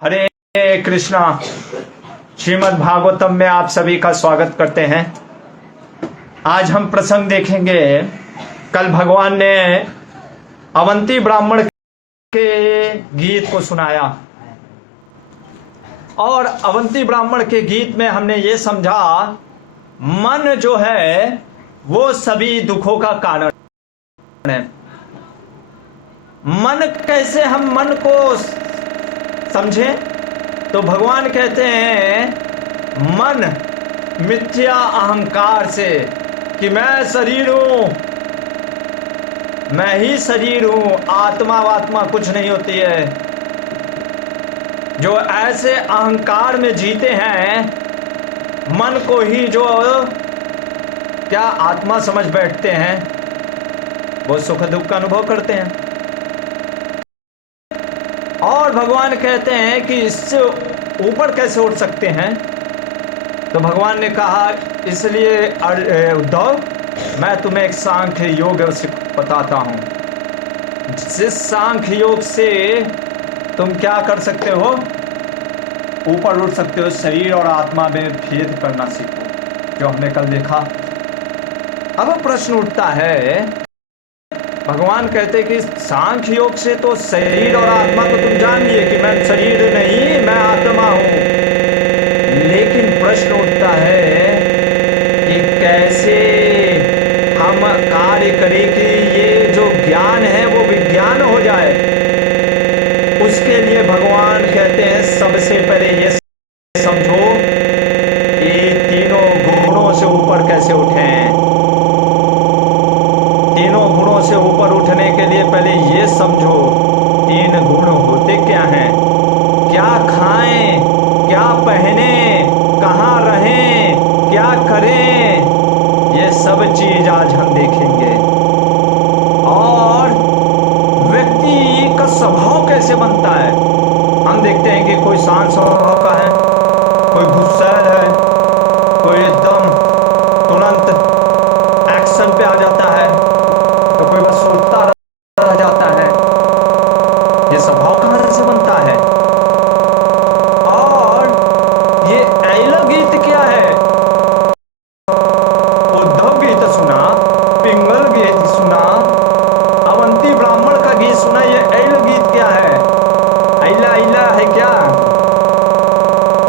हरे कृष्णा। श्रीमद् भागवतम में आप सभी का स्वागत करते हैं। आज हम प्रसंग देखेंगे। कल भगवान ने अवंती ब्राह्मण के गीत को सुनाया और अवंती ब्राह्मण के गीत में हमने ये समझा मन जो है वो सभी दुखों का कारण है। मन कैसे हम मन को समझें तो भगवान कहते हैं मन मिथ्या अहंकार से कि मैं शरीर हूं, मैं ही शरीर हूं, आत्मा वात्मा कुछ नहीं होती है। जो ऐसे अहंकार में जीते हैं, मन को ही जो क्या आत्मा समझ बैठते हैं, वो सुख दुख का अनुभव करते हैं। और भगवान कहते हैं कि इससे ऊपर कैसे उठ सकते हैं। तो भगवान ने कहा इसलिए उद्धव मैं तुम्हें एक सांख्य योग बताता हूं। जिस सांख्य योग से तुम क्या कर सकते हो, ऊपर उठ सकते हो, शरीर और आत्मा में भेद करना सीखो, जो हमने कल देखा। अब प्रश्न उठता है, भगवान कहते कि सांख्य योग से तो शरीर और आत्मा को तुम जान लिए कि मैं शरीर नहीं, मैं आत्मा हूं। लेकिन प्रश्न उठता है कि कैसे हम कार्य करें कि ये जो ज्ञान है वो विज्ञान हो जाए। उसके लिए भगवान कहते हैं सबसे पहले ये समझो कि तीनों गुणों से ऊपर कैसे उठें। तीनों गुणों से ऊपर उठने के लिए पहले ये समझो तीन गुण होते क्या हैं, क्या खाएं, क्या पहने, कहाँ रहें, क्या करें, ये सब चीज आज हम देखेंगे। और व्यक्ति का स्वभाव कैसे बनता है। हम देखते हैं कि कोई शांत स्वभाव का है, कोई गुस्सा है, कोई एकदम तुरंत एक्शन पे आ जाता है, तो कोई बस सोचता रह जाता है। ये स्वभाव कहां से बनता है। और ये ऐला गीत क्या है। उद्धव गीत सुना, पिंगल गीत सुना, अवंती ब्राह्मण का गीत सुना, ये ऐला गीत क्या है। ऐला ऐला है क्या।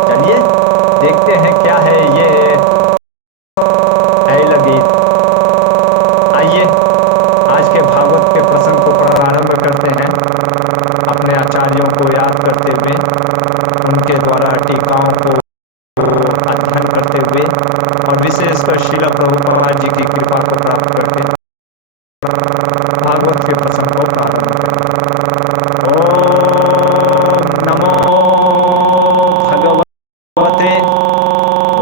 चलिए देखते हैं क्या है ये ऐला गीत। आइए आज के भागवत के प्रसंग को प्रारंभ करते हैं, अपने आचार्यों को याद करते हुए, उनके द्वारा टीकाओं को अध्ययन करते हुए और विशेषकर श्रील प्रभुपाद जी की कृपा को प्राप्त करके भागवत के प्रसंग को प्रारंभ करें। ओम नमो भगवते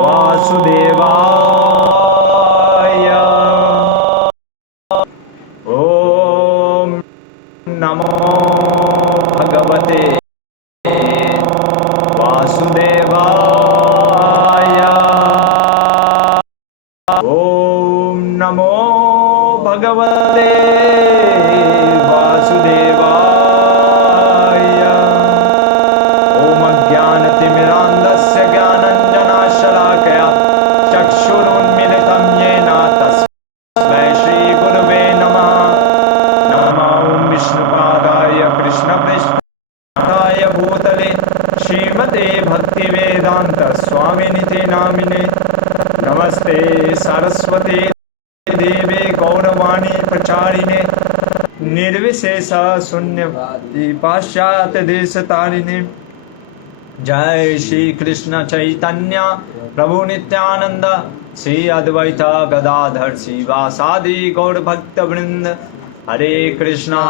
वासुदेवाय। ओम नमो भगवते वासुदेवाय। ओम नमो भगवते वासुदेवाय। ओम ज्ञानतिमिरान्धस्य ज्ञानञ्जनशलाकया चक्षुरुन्मीलितं येन तस्मै श्रीगुरवे नमः। नमो विष्णुपादाय कृष्णप्रेष्ठाय भूतले श्रीमते भक्तिवेदांत स्वामिनिति नामिने। नमस्ते सरस्वती देवे गौरवाणी प्रचारिणे निर्विशेष शून्यवादी पाश्चात्य देश तारिणे। जय श्री कृष्ण चैतन्य प्रभु नित्यानंद श्री अद्वैत गदाधर श्रीवासादि गौर भक्त वृंद। हरे कृष्णा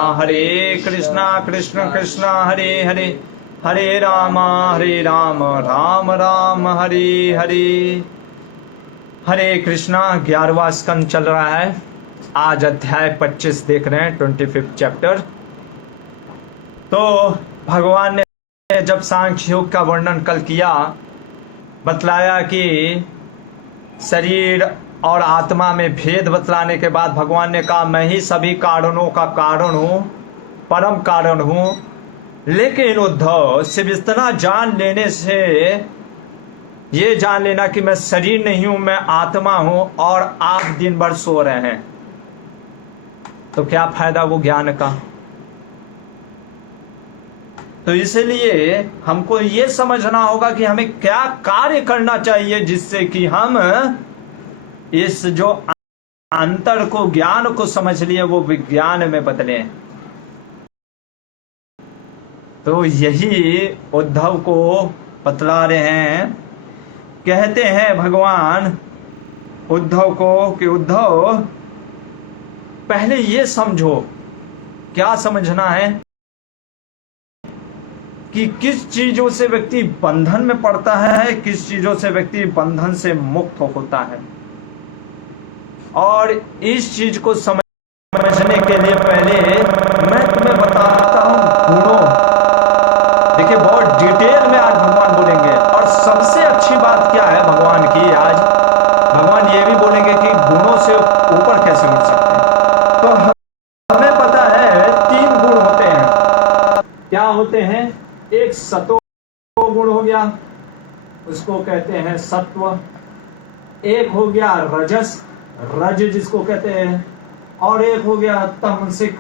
कृष्ण कृष्ण हरे हरे, हरे राम राम राम हरे हरे। हरे कृष्णा। 11वां स्कंद चल रहा है। आज अध्याय 25 देख रहे हैं, 25th चैप्टर। तो भगवान ने जब सांख्य योग का वर्णन कल किया, बतलाया कि शरीर और आत्मा में भेद बतलाने के बाद भगवान ने कहा मैं ही सभी कारणों का कारण हूँ, परम कारण हूँ। लेकिन उद्धव सिर्फ इतना जान लेने से, ये जान लेना कि मैं शरीर नहीं हूं, मैं आत्मा हूं, और आप दिन भर सो रहे हैं, तो क्या फायदा वो ज्ञान का। तो इसलिए हमको ये समझना होगा कि हमें क्या कार्य करना चाहिए जिससे कि हम इस जो अंतर को, ज्ञान को समझ लिए, वो विज्ञान में बदले। तो यही उद्धव को बतला रहे हैं। कहते हैं भगवान उद्धव को कि उद्धव पहले ये समझो, क्या समझना है, कि किस चीजों से व्यक्ति बंधन में पड़ता है, किस चीजों से व्यक्ति बंधन से मुक्त होता है। और इस चीज को समझने के लिए पहले मैं तुम्हें बताता हूं गुणों। देखिए बहुत डिटेल में आज भगवान बोलेंगे, और सबसे अच्छी बात क्या है भगवान की, आज भगवान ये भी बोलेंगे कि गुणों से ऊपर कैसे उठ सकते हैं। तो हमें पता है 3 गुण होते हैं। क्या होते हैं? एक सतो गुण हो गया, उसको कहते हैं सत्व। एक हो गया रजस, रज जिसको कहते हैं, और एक हो गया तमसिक,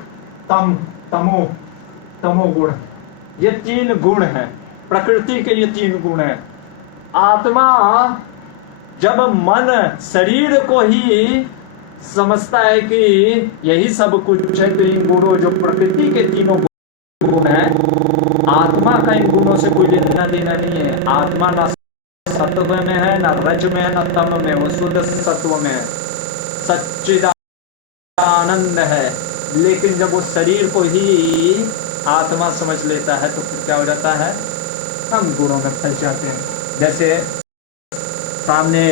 तमो गुण। ये 3 गुण हैं प्रकृति के, ये 3 गुण हैं। आत्मा जब मन शरीर को ही समझता है कि यही सब कुछ है, तो इन गुणों जो प्रकृति के 3 गुण हैं, आत्मा का इन गुणों से कोई लेना देना नहीं है। आत्मा ना सत्व में है, ना रज में है, ना तम में, वो शुद्ध सत्व में है, सच्चिदानंद है। लेकिन जब वो शरीर को ही आत्मा समझ लेता है तो फिर क्या हो जाता है, हम गुणों में फंस जाते हैं। जैसे सामने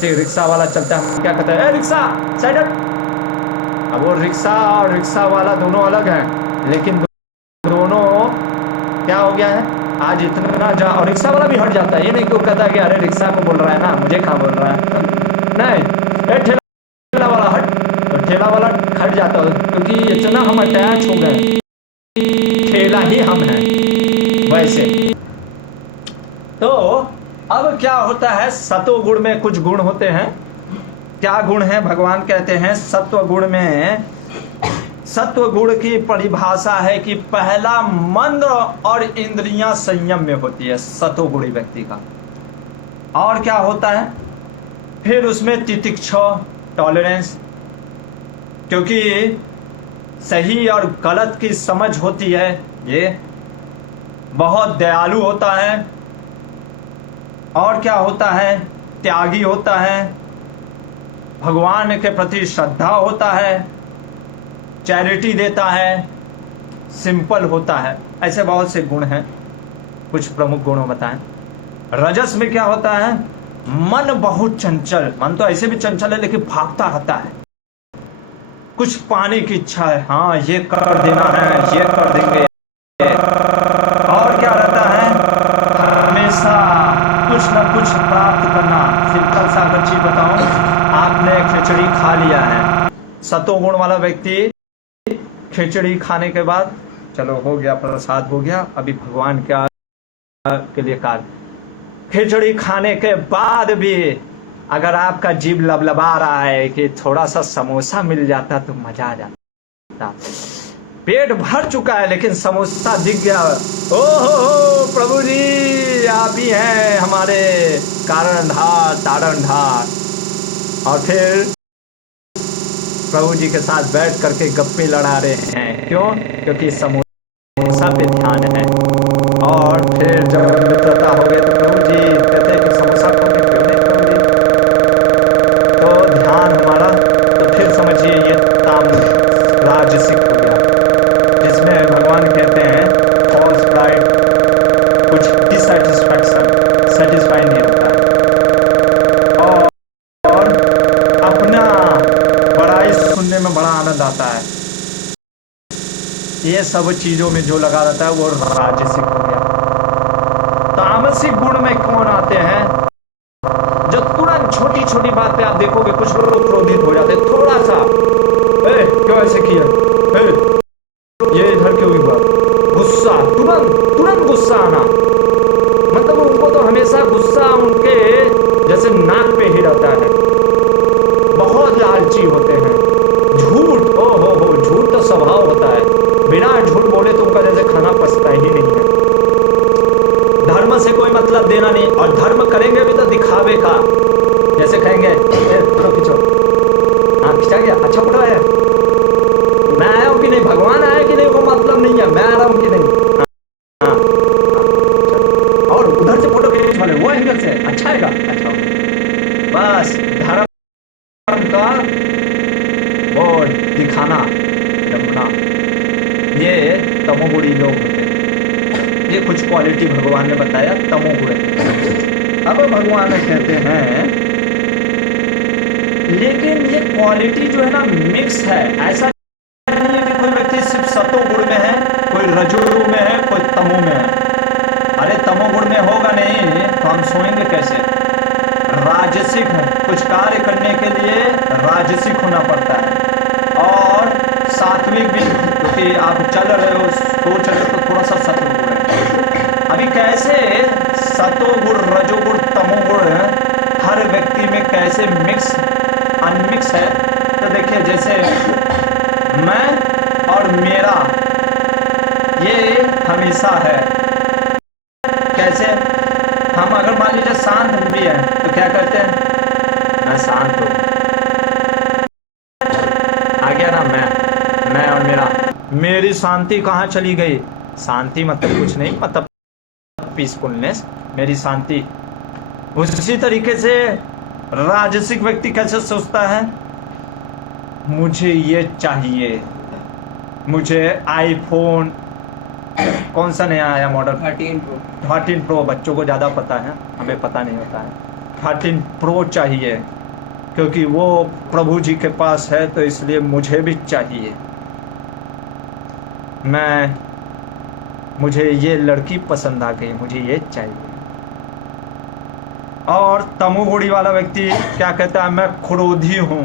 से रिक्शा वाला चलता है, हम क्या कहते हैं, रिक्शा साइड हट। अब वो रिक्शा और रिक्शा वाला दोनों अलग हैं, लेकिन दोनों क्या हो गया है आज इतना जा, और रिक्शा वाला भी हट जाता है। ये नहीं कि वो कहता है कि अरे रिक्शा को बोल रहा है ना, मुझे कहाँ बोल रहा है, नहीं, ठेला वाला हट, तो ठेला वाला हट जाता है, क्योंकि इतना हम अटैच हो गए, ठेला ही हम हैं वैसे। तो अब क्या होता है, सतो गुण में कुछ गुण होते हैं। क्या गुण है? भगवान कहते हैं सत्व गुण में, सत्व गुण की परिभाषा है कि पहला मन और इंद्रियां संयम में होती है, सतोगुणी व्यक्ति का। और क्या होता है फिर उसमें तितिक्षा, टॉलरेंस, क्योंकि सही और गलत की समझ होती है। ये बहुत दयालु होता है। और क्या होता है, त्यागी होता है, भगवान के प्रति श्रद्धा होता है, चैरिटी देता है, सिंपल होता है। ऐसे बहुत से गुण हैं, कुछ प्रमुख गुणों बताएं। रजस में क्या होता है, मन बहुत चंचल, मन तो ऐसे भी चंचल है लेकिन भागता रहता है, कुछ पाने की इच्छा है, हाँ ये कर देना है, ये कर देंगे। और क्या रहता है, हमेशा कुछ न कुछ प्राप्त करना। सिंपल सा अगर चीज बताऊं, आपने खिचड़ी खा लिया है, सतोगुण वाला व्यक्ति खिचड़ी खाने के बाद चलो हो गया, प्रसाद हो गया, अभी भगवान के लिए कार्य। खिचड़ी खाने के बाद भी अगर आपका जीभ लबलबा रहा है कि थोड़ा सा समोसा मिल जाता तो मजा आ जाता। पेट भर चुका है लेकिन समोसा दिख गया, ओहो प्रभु जी आप ही हैं हमारे कारणधार तारणधार। और फिर प्रभु जी के साथ बैठ करके गप्पे लड़ा रहे हैं, क्यों? क्योंकि समोसा पे ध्यान है। और फिर जब मित्रता हो गई तो प्रभु जी कहते हैं कि समोसा खाओगे, क्यों नहीं प्रभु जी, तो ध्यान हमारा, तो फिर समझिए ये ताम राजसिक हो गया, जिसमें भगवान कहते हैं फॉल्स प्राइड, कुछ डिससेटिस्फैक्शन, सेटिस्फाई नहीं होता है, और अपना बड़ाई सुनने में बड़ा आनंद आता है। ये सब चीजों में जो लगा रहता है वो राजसिक हो गया। तामसिक गुण में कौन आते हैं, जो तुरंत छोटी छोटी बात पे आप देखोगे कुछ लोग क्रोधित हो जाते हैं, थोड़ा सा क्यों ऐसे किया, ये इधर क्यों हुआ, गुस्सा, तुरंत और धर्म करेंगे भी तो दिखावे का, जैसे कहेंगे फोटो खींचो, हाँ खिंचा गया, अच्छा फोटो आया, मैं आया हूँ कि नहीं, भगवान आया कि नहीं वो मतलब नहीं है, मैं आ रहा हूँ कि नहीं, हाँ चलो। और उधर से फोटो खींच वाले वो एंगल से अच्छा आएगा, अच्छा बस धर्म का वो दिखाना दमना, ये तमोगुणी लोग होते हैं। ये कुछ क्वालिटी भगवान ने बताया तमोगुण। अब भगवान कहते हैं लेकिन ये क्वालिटी जो है ना मिक्स है, ऐसा नहीं है कि कोई व्यक्ति सिर्फ सतोगुण में है, कोई रजोगुण में है, कोई तमो में है। अरे तमोगुण में होगा नहीं तो हम सोएंगे कैसे? राजसिक है, कुछ कार्य करने के लिए राजसिक होना पड़ता है, और सात्विक भी, क्योंकि आप चल रहे हो सोच रहे हो तो थोड़ा सा सत्वगुण है। अभी कैसे सतोगुण रजोगुण तमोगुण हर व्यक्ति में कैसे मिक्स अनमिक्स है, तो देखिए जैसे मैं और मेरा ये हमेशा है। कैसे? हम अगर मान लीजिए शांत भी हैं तो क्या कहते हैं, मैं शांत हूँ, आ गया ना मैं और मेरा, मेरी शांति कहाँ चली गई? शांति मतलब कुछ नहीं, मतलब पीसफुलनेस, मेरी शांति। उसी तरीके से राजसिक व्यक्ति कैसे सोचता है, मुझे ये चाहिए, मुझे आईफोन कौन सा नया आया मॉडल, 13 प्रो, बच्चों को ज़्यादा पता है, हमें पता नहीं होता है। 13 प्रो चाहिए क्योंकि वो प्रभु जी के पास है, तो इसलिए मुझे भी चाहिए। मुझे ये लड़की पसंद आ गई, मुझे ये चाहिए। और तमोगुणी वाला व्यक्ति क्या कहता है, मैं क्रोधी हूँ,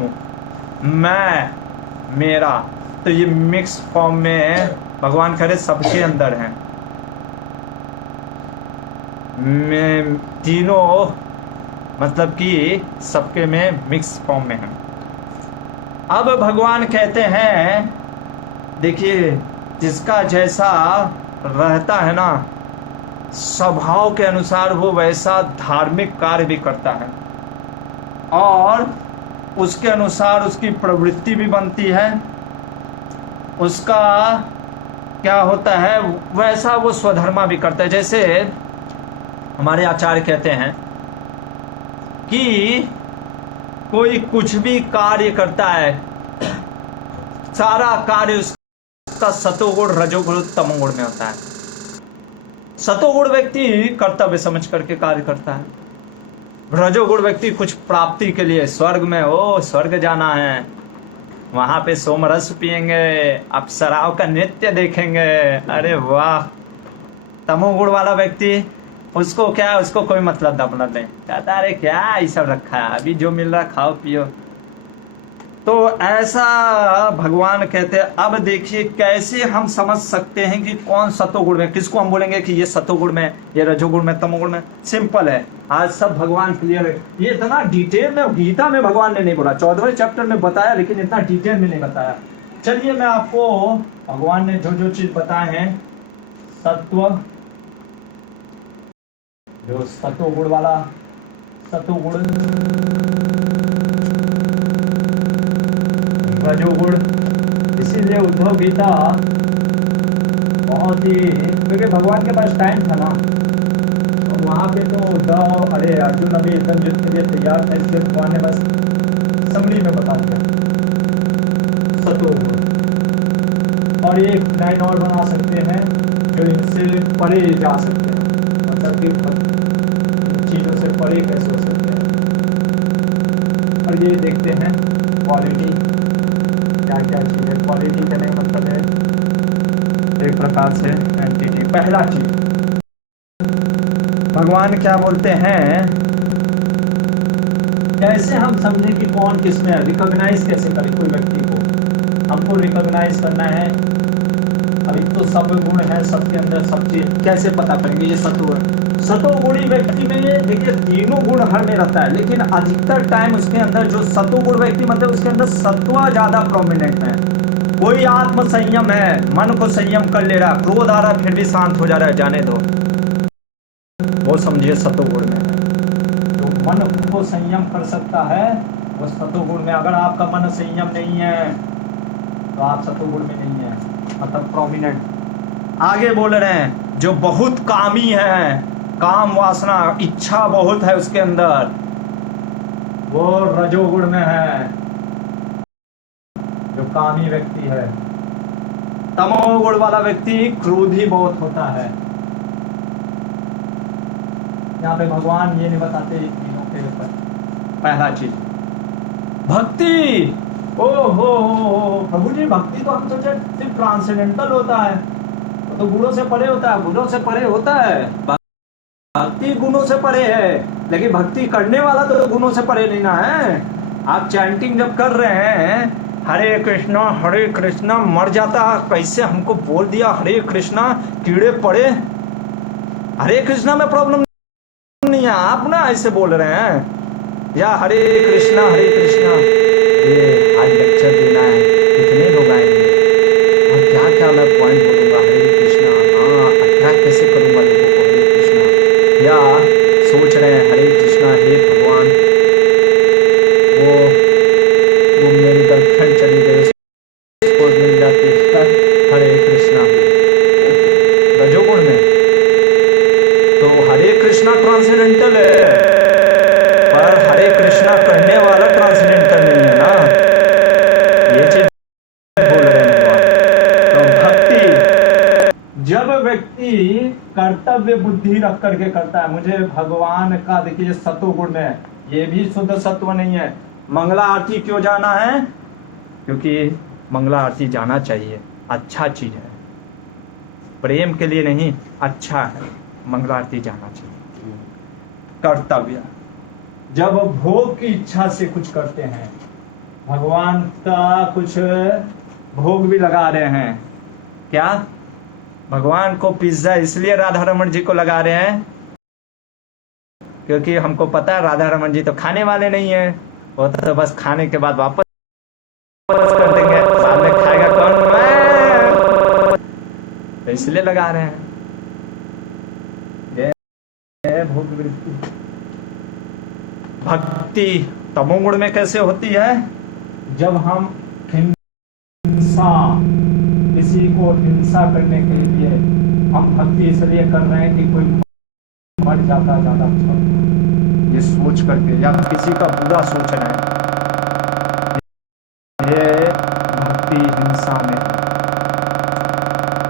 मैं मेरा। तो ये मिक्स फॉर्म में भगवान कह रहे सबके अंदर हैं, में तीनों मतलब कि सबके में मिक्स फॉर्म में है। अब भगवान कहते हैं देखिए जिसका जैसा रहता है ना स्वभाव के अनुसार वो वैसा धार्मिक कार्य भी करता है, और उसके अनुसार उसकी प्रवृत्ति भी बनती है, उसका क्या होता है वैसा वो स्वधर्मा भी करता है। जैसे हमारे आचार्य कहते हैं कि कोई कुछ भी कार्य करता है, सारा कार्य उसका सतोगुण रजोगुण तमोगुण में होता है। सतोगुण व्यक्ति कर्तव्य समझ करके कार्य करता है, रजोगुण व्यक्ति कुछ प्राप्ति के लिए, स्वर्ग में स्वर्ग जाना है, वहां पे सोमरस पिएंगे, अप्सराओं का नृत्य देखेंगे, अरे वाह। तमोगुण वाला व्यक्ति उसको क्या, उसको कोई मतलब नहीं, कहता अरे क्या ये सब रखा है, अभी जो मिल रहा खाओ पियो। तो ऐसा भगवान कहते हैं। अब देखिए कैसे हम समझ सकते हैं कि कौन सतोगुण में, किसको हम बोलेंगे कि ये सतोगुण में, ये रजोगुण में, तमोगुण में। सिंपल है, आज सब भगवान क्लियर है। ये इतना डिटेल में गीता में भगवान ने नहीं बोला, 14वें चैप्टर में बताया, लेकिन इतना डिटेल में नहीं बताया। चलिए मैं आपको भगवान ने जो जो चीज बताए हैं, सत्व, जो सतोगुण वाला, सतोगुण, रजोगुण, इसीलिए उद्धव गीता बहुत ही, क्योंकि भगवान के पास टाइम था ना, तो वहाँ पे तो उद्धव, अरे अर्जुन अभी एकदम युद्ध के लिए तैयार था, इसलिए भगवान ने बस समरी में बता दिया सतोगुण। और एक लाइन और बना सकते हैं जो इनसे परे जा सकते हैं, मतलब कि चीज़ों से परे कैसे हो सकते हैं। और ये देखते हैं क्वालिटी, क्या क्या चीज़ है। क्वालिटी का नहीं मतलब है एक प्रकार से एंटिटी। पहला चीज भगवान क्या बोलते हैं, कैसे हम समझें कि कौन किस में है, रिकॉग्नाइज कैसे करें कोई व्यक्ति को। हमको रिकॉग्नाइज करना है, अभी तो सब गुण है सबके अंदर, सब चीज कैसे पता करेंगे ये सतोगुण। सतोगुणी व्यक्ति में देखिए तीनों गुण हर में रहता है, लेकिन अधिकतर टाइम उसके अंदर जो सतोगुण व्यक्ति मतलब उसके अंदर सत्वा ज्यादा प्रोमिनेंट है। कोई आत्म संयम है, मन को संयम कर ले रहा, क्रोध आ रहा फिर भी शांत हो जा रहा है, जाने दो, वो समझिए सतोगुण में है। मन को संयम कर सकता है वो सतोगुण में। अगर आपका मन संयम नहीं है तो आप सतोगुण में नहीं है, मतलब प्रोमिनेंट। आगे बोल रहे हैं जो बहुत कामी है, काम वासना इच्छा बहुत है उसके अंदर, वो रजोगुण में है, जो कामी व्यक्ति है। तमोगुण वाला व्यक्ति क्रोधी बहुत होता है। यहाँ पे भगवान ये नहीं बताते इन तीनों के ऊपर। पहला चीज भक्ति। ओ हो प्रभु जी, भक्ति तो हम सोचे सिर्फ ट्रांसेंडेंटल होता है, तो गुणों से परे होता है। गुणों से परे होता है, भक्ति गुणों से परे है, लेकिन भक्ति करने वाला तो गुणों से परे नहीं ना है। आप चैंटिंग जब कर रहे हैं हरे कृष्णा मर जाता, कैसे हमको बोल दिया हरे कृष्णा, कीड़े पड़े। हरे कृष्णा में प्रॉब्लम नहीं है, आप ना ऐसे बोल रहे हैं या हरे कृष्णा ये आज लेक्चर देना है, कितने लोग आएंगे और क्या क्या मैं पॉइंट बोलूंगा, हरे कृष्णा, हाँ अट्रैक्ट कैसे करूंगा लोगों को हरे कृष्णा। या सोच रहे हैं हरे कृष्णा हे भगवान, वो मेरी गर्लफ्रेंड चली गई, उसको मिल जाती है हरे कृष्णा। रजोगुण में तो हरे कृष्णा ट्रांसेंडेंटल है, पर हरे कृष्णा करने वाला ट्रांसेंडेंटल नहीं है ना, ये चीज बोल रहे हैं भगवान। तो भक्ति, जब व्यक्ति कर्तव्य बुद्धि रख करके करता है, मुझे भगवान का, देखिए सत्वगुण में, ये भी शुद्ध सत्व नहीं है। मंगला आरती क्यों जाना है? क्योंकि मंगला आरती जाना चाहिए, अच्छा चीज है, प्रेम के लिए नहीं, अच्छा है, मंगला आरती जाना चाहिए। कर्तव्य, जब भोग की इच्छा से कुछ करते हैं, भगवान का कुछ भोग भी लगा रहे हैं, क्या भगवान को पिज्जा इसलिए राधा रमन जी को लगा रहे हैं क्योंकि हमको पता है राधा रमन जी तो खाने वाले नहीं है, वो तो बस खाने के बाद वापस कर देंगे, बाद में खाएगा कौन, तो इसलिए लगा रहे हैं। भोग वृत्ति। भक्ति तमोगुण में कैसे होती है? जब हम हिंसा, किसी को हिंसा करने के लिए हम भक्ति इसलिए कर रहे हैं कि कोई मर जाता ज्यादा अच्छा, ये सोच करके, या किसी का बुरा सोच रहे हैं, ये भक्ति हिंसा में।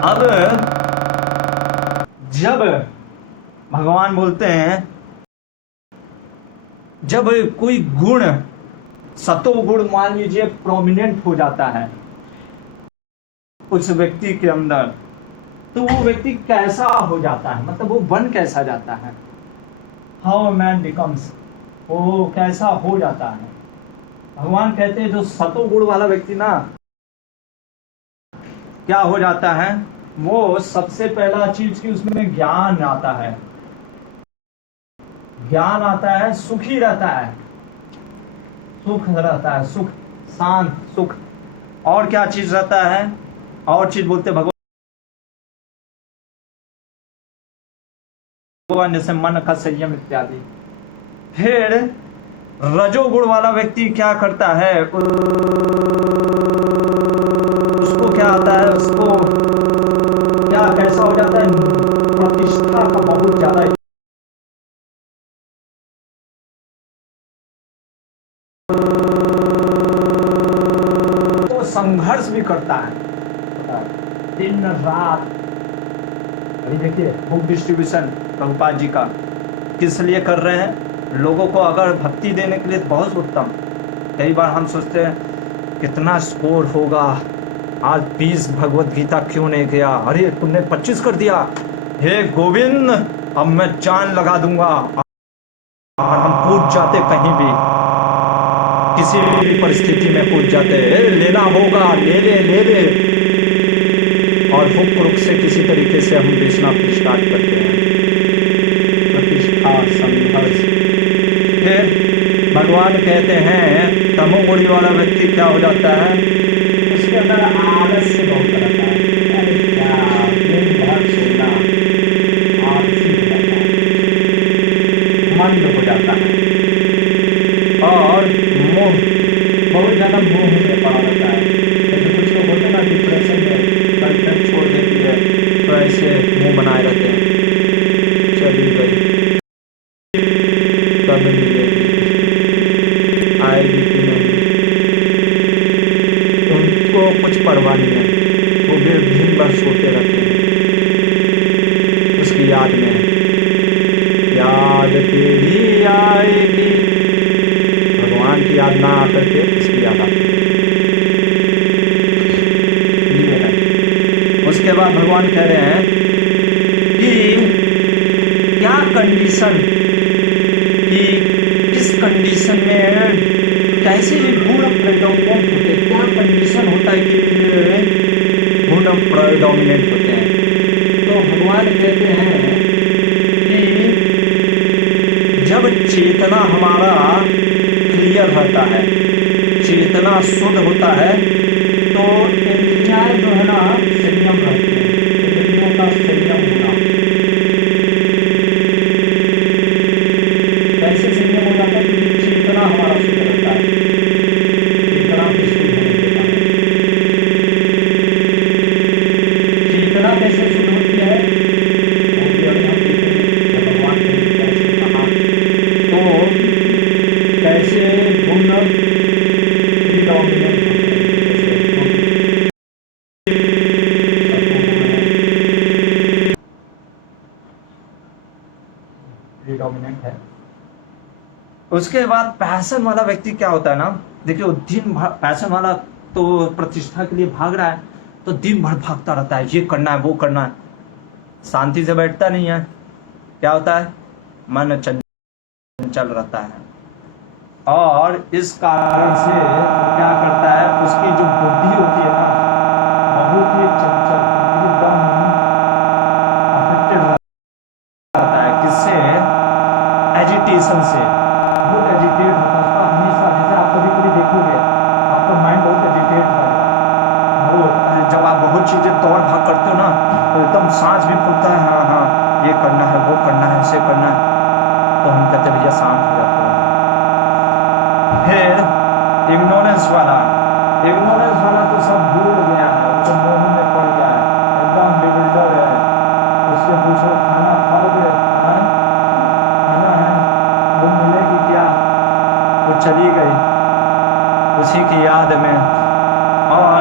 अब जब भगवान बोलते हैं, जब कोई गुण, सतोगुण मान लीजिए प्रोमिनेंट हो जाता है उस व्यक्ति के अंदर, तो वो व्यक्ति कैसा हो जाता है, मतलब वो बन कैसा जाता है, हाउ मैन बिकम्स, वो कैसा हो जाता है। भगवान कहते हैं जो सतोगुण वाला व्यक्ति ना, क्या हो जाता है, वो सबसे पहला चीज की उसमें ज्ञान आता है, ज्ञान आता है, सुखी रहता है, सुख रहता है, सुख, शांत सुख। और क्या चीज रहता है, और चीज बोलते भगवान जैसे मन का संयम इत्यादि। फिर रजोगुण वाला व्यक्ति क्या करता है, उसको क्या आता है, उसको क्या कैसा हो जाता है, प्रतिष्ठा का बहुत ज्यादा, तो संघर्ष भी करता है दिन रात। अभी देखिए बुक डिस्ट्रीब्यूशन प्रभुपाद जी का किस लिए कर रहे हैं, लोगों को अगर भक्ति देने के लिए बहुत उत्तम। कई बार हम सोचते हैं कितना स्कोर होगा, आज 20 भगवत गीता क्यों नहीं गया, अरे तुमने 25 कर दिया, हे गोविंद अब मैं जान लगा दूंगा। और हम पूछ जाते कहीं भी, किसी भी परिस्थिति में पूछ जाते, लेना होगा ले ले, और हुक रुक से किसी तरीके से हम बेचना स्टार्ट करते हैं, प्रतिष्ठा संघर्ष। फिर भगवान कहते हैं तमोगुणी वाला व्यक्ति क्या हो जाता है, उसके अंदर आलस्य बहुत रहता है, अरे क्या दिन भर सोना, आलसी हो जाता है, मंद हो जाता है। बहुत ज़्यादा मोह में पड़ा रहता है। जैसे कुछ लोग होते हैं ना डिप्रेशन में, गर्लफ्रेंड छोड़ देती है तो ऐसे मुंह बनाए रहते हैं, चली गई कब मिलेगी, आएगी कि नहीं, उनको कुछ परवाह नहीं है। वो भी दिन भर सोते रहते हैं उसकी याद में, याद तेरी आएगी, भगवान की याद ना आकर के इसकी याद आती है। ये है। उसके बाद भगवान कह रहे हैं कि क्या कंडीशन, कि किस कंडीशन में कैसे ये गुण प्रेडोमिनेंट होते हैं, क्या कंडीशन होता है कि ये गुण प्रेडोमिनेंट होते हैं। तो भगवान कहते हैं कि जब चेतना हमारा क्लियर रहता है, चेतना शुद्ध होता है, तो इंद्रियां जो है ना संयम रहती है, इंद्रियों का संयम होना। कैसे संयम हो जाता है? क्योंकि चेतना हमारा शुद्ध रहता है, चेतना के शुद्ध होने के कारण। चेतना कैसे शुद्ध होती है वो भी अभी हम देखेंगे, जब भगवान कहेंगे कैसे कहा, तो कैसे गुण प्रीडोमिनेंट होते हैं, जैसे प्रीडोमिनेंट है। उसके बाद पैशन वाला व्यक्ति क्या होता है ना, देखिए वो दिन भर पैशन वाला तो प्रतिष्ठा के लिए भाग रहा है, तो दिन भर भागता रहता है, ये करना है वो करना है, शांति से बैठता नहीं है। क्या होता है? मन चंचल रहता है, और इस कारण से क्या करता है, उसकी जो बुद्धि होती है ना बहुत ही चंचल, एकदम अफेक्टेड रहता है। किससे? एजिटेशन से, बहुत एजिटेट होता है उसका हमेशा। जैसे आप कभी कभी देखोगे आपका माइंड बहुत एजिटेट रहेगा, वो जब आप बहुत चीजें दौड़ भाग करते हो ना तो एकदम सांस भी फूलता है, हाँ हाँ ये करना है वो करना है ऐसे करना है, तो हम कहते हैं भैया शांत हो जाते हैं। फिर इग्नोरेंस वाला, इग्नोरेंस वाला तो सब भूल गया है, वो तो मोह में पड़ गया है, एकदम बिल्डर है। उससे पूछो खाना खाओगे, हाँ खाना है, वो मिलेगी क्या, वो चली गई उसी की याद में। और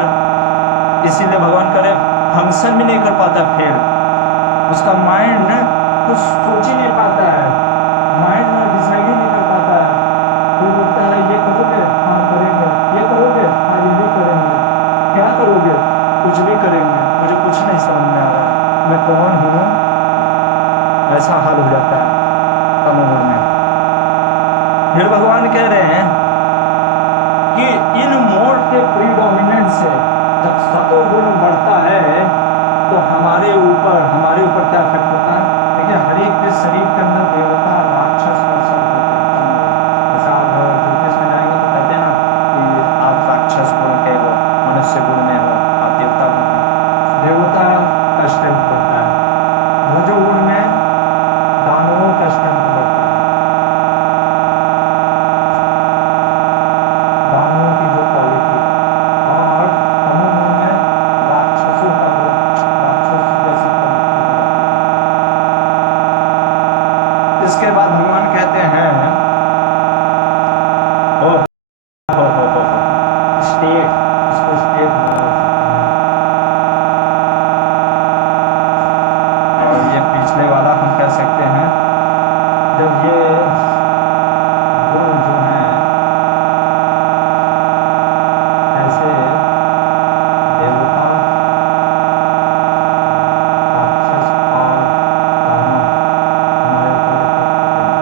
इसीलिए भगवान करे फंक्शन भी नहीं कर पाता, फिर उसका माइंड ना कुछ सोच ही नहीं पाता है, माइंड ना डिसाइड ही नहीं कर पाता है। कोई बोलता है ये करोगे, हाँ करेंगे, ये करोगे, हाँ ये भी करेंगे, क्या करोगे, कुछ भी करेंगे, मुझे कुछ नहीं समझ में आ रहा, मैं कौन हूँ, ऐसा हाल हो जाता है कम उम्र में। फिर भगवान कह रहे हैं कि इन मोड के प्रीडोमिनेंट से जब सतोगुण बढ़ता है तो हमारे ऊपर क्या इफेक्ट होता है? देखिए हर एक के शरीर के अंदर देवता राक्षस और सब होते हैं। जैसे आप ज्योतिष में जाएंगे तो कहते हैं ना कि आप राक्षस गुण के हो, मनुष्य गुण में हो, आप देवता गुण में। देवता का स्ट्रेंथ बढ़ता है, रजोगुण में दानवों का स्ट्रेंथ बढ़ता है, दानवों की जो क्वालिटी, और तमोगुण में राक्षसों का वो राक्षस जैसी क्वालिटी हो जाती है। इसके बाद भगवान कहते हैं ओ हो स्टेट, इसको स्टेट बोल सकते हैं। और ये पिछले वाला हम कह सकते हैं, जब ये गुण जो हैं ऐसे देवता राक्षस और दानव हमारे ऊपर इफेक्ट होते हैं।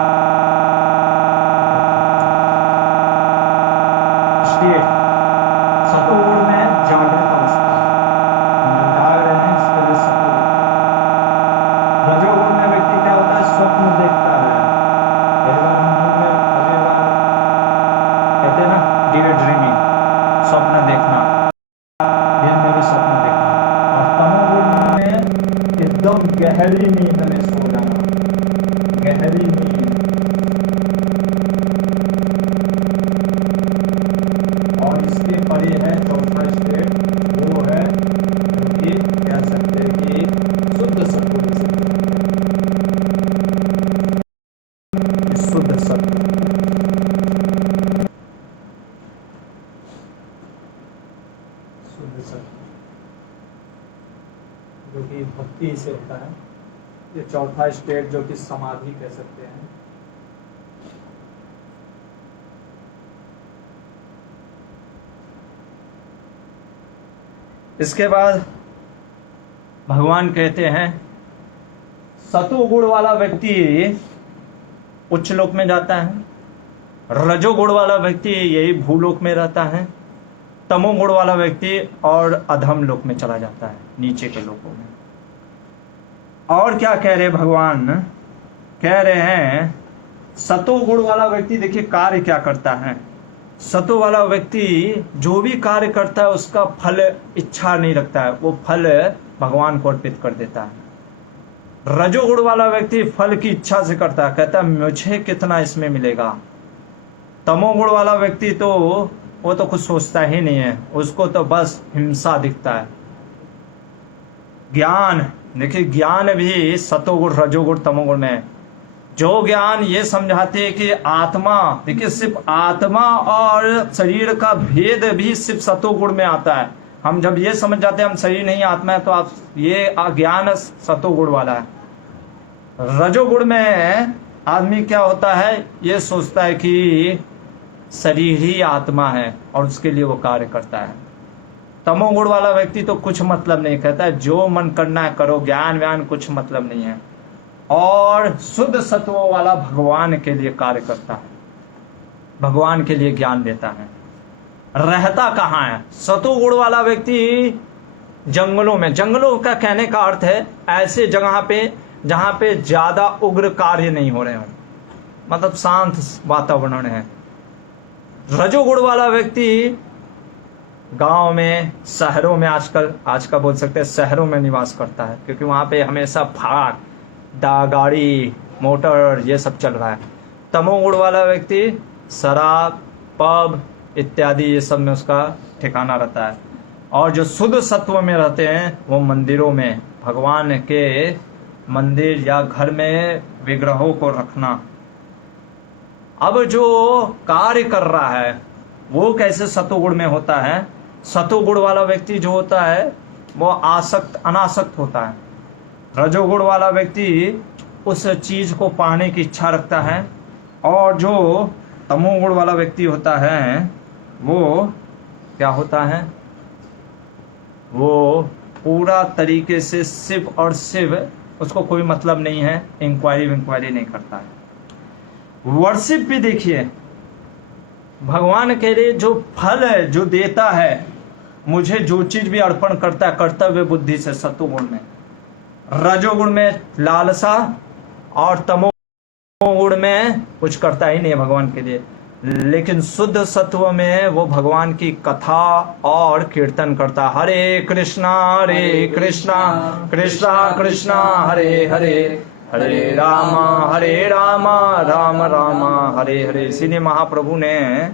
चौथा स्टेट जो कि समाधि कह सकते हैं। इसके बाद भगवान कहते हैं सतोगुण वाला व्यक्ति उच्च लोक में जाता है, रजोगुण वाला व्यक्ति यही भूलोक में रहता है, तमोगुण वाला व्यक्ति और अधम लोक में चला जाता है, नीचे के लोकों में। और क्या कह रहे भगवान, कह रहे हैं सतोगुण वाला व्यक्ति देखिए कार्य क्या करता है। सतो वाला व्यक्ति जो भी कार्य करता है उसका फल इच्छा नहीं रखता है, वो फल भगवान को अर्पित कर देता है। रजोगुण वाला व्यक्ति फल की इच्छा से करता है, कहता है मुझे कितना इसमें मिलेगा। तमोगुण वाला व्यक्ति तो वो तो कुछ सोचता ही नहीं है, उसको तो बस हिंसा दिखता है। ज्ञान देखिए, ज्ञान भी सतोगुण रजोगुण तमोगुण में है। जो ज्ञान ये समझाते हैं कि आत्मा, देखिए सिर्फ आत्मा और शरीर का भेद भी सिर्फ सतोगुण में आता है। हम जब ये समझ जाते हैं हम शरीर नहीं आत्मा है, तो आप ये ज्ञान सतोगुण वाला है। रजोगुण में आदमी क्या होता है, ये सोचता है कि शरीर ही आत्मा है और उसके लिए वो कार्य करता है। तमोगुण वाला व्यक्ति तो कुछ मतलब नहीं, कहता है जो मन करना है करो, ज्ञान व्यान कुछ मतलब नहीं है। और शुद्ध सत्व वाला भगवान के लिए कार्य करता है, भगवान के लिए ज्ञान देता है। रहता कहाँ है? सतोगुण वाला व्यक्ति जंगलों में, जंगलों का कहने का अर्थ है ऐसे जगह पे जहाँ पे ज्यादा उग्र कार्य नहीं हो रहे हो, मतलब शांत वातावरण है। रजोगुण वाला व्यक्ति गांव में, शहरों में, आज का बोल सकते हैं शहरों में निवास करता है, क्योंकि वहाँ पे हमेशा भाग गाड़ी मोटर ये सब चल रहा है। तमोगुण वाला व्यक्ति शराब पब इत्यादि ये सब में उसका ठिकाना रहता है। और जो शुद्ध सत्व में रहते हैं वो मंदिरों में, भगवान के मंदिर या घर में विग्रहों को रखना। अब जो कार्य कर रहा है वो कैसे सतोगुण में होता है? सतोगुण वाला व्यक्ति जो होता है वो अनासक्त होता है। रजोगुण वाला व्यक्ति उस चीज को पाने की इच्छा रखता है। और जो तमोगुण वाला व्यक्ति होता है वो क्या होता है, वो पूरा तरीके से शिव और शिव, उसको कोई मतलब नहीं है, इंक्वायरी नहीं करता है। वर्शिप भी देखिए, भगवान के लिए जो फल है जो देता है, मुझे जो चीज भी अर्पण करता है कर्तव्य बुद्धि से, सतोगुण में। रजोगुण में लालसा और तमोगुण में कुछ करता ही नहीं है भगवान के लिए। लेकिन शुद्ध सत्व में वो भगवान की कथा और कीर्तन करता। हरे कृष्णा कृष्णा कृष्णा हरे हरे, हरे राम राम राम हरे हरे। इसीलिए महाप्रभु ने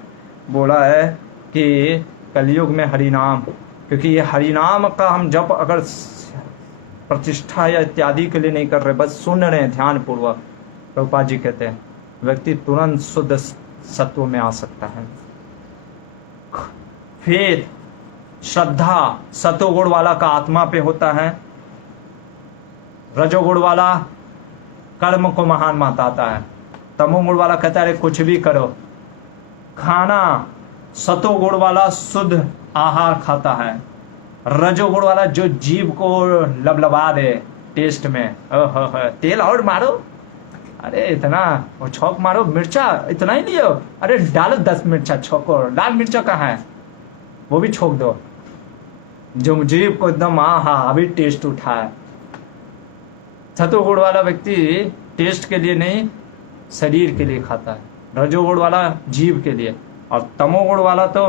बोला है कि कलयुग में हरिनाम, क्योंकि ये हरिनाम का हम जप अगर प्रतिष्ठा या इत्यादि के लिए नहीं कर रहे, बस सुन रहे हैं ध्यान पूर्वक, प्रभुपाद जी कहते हैं व्यक्ति तुरंत शुद्ध सत्व में आ सकता है। फिर श्रद्धा सतोगुण वाला का आत्मा पे होता है, रजोगुण वाला कर्म को महान मानता है, तमोगुण वाला कहता है कुछ भी करो। खाना सतोगुण वाला शुद्ध आहार खाता है, रजोगुण वाला जो जीव को लबलबा दे टेस्ट में, तेल और मारो, अरे इतना वो छौक मारो, मिर्चा इतना ही लियो, अरे डालो 10 मिर्चा छोको, लाल मिर्चा कहाँ है वो भी छोक दो, जो जीव को एकदम अभी टेस्ट उठा है। सतोगुण वाला व्यक्ति टेस्ट के लिए नहीं, शरीर के लिए खाता है, रजोगुण वाला जीव के लिए, और तमोगुण वाला तो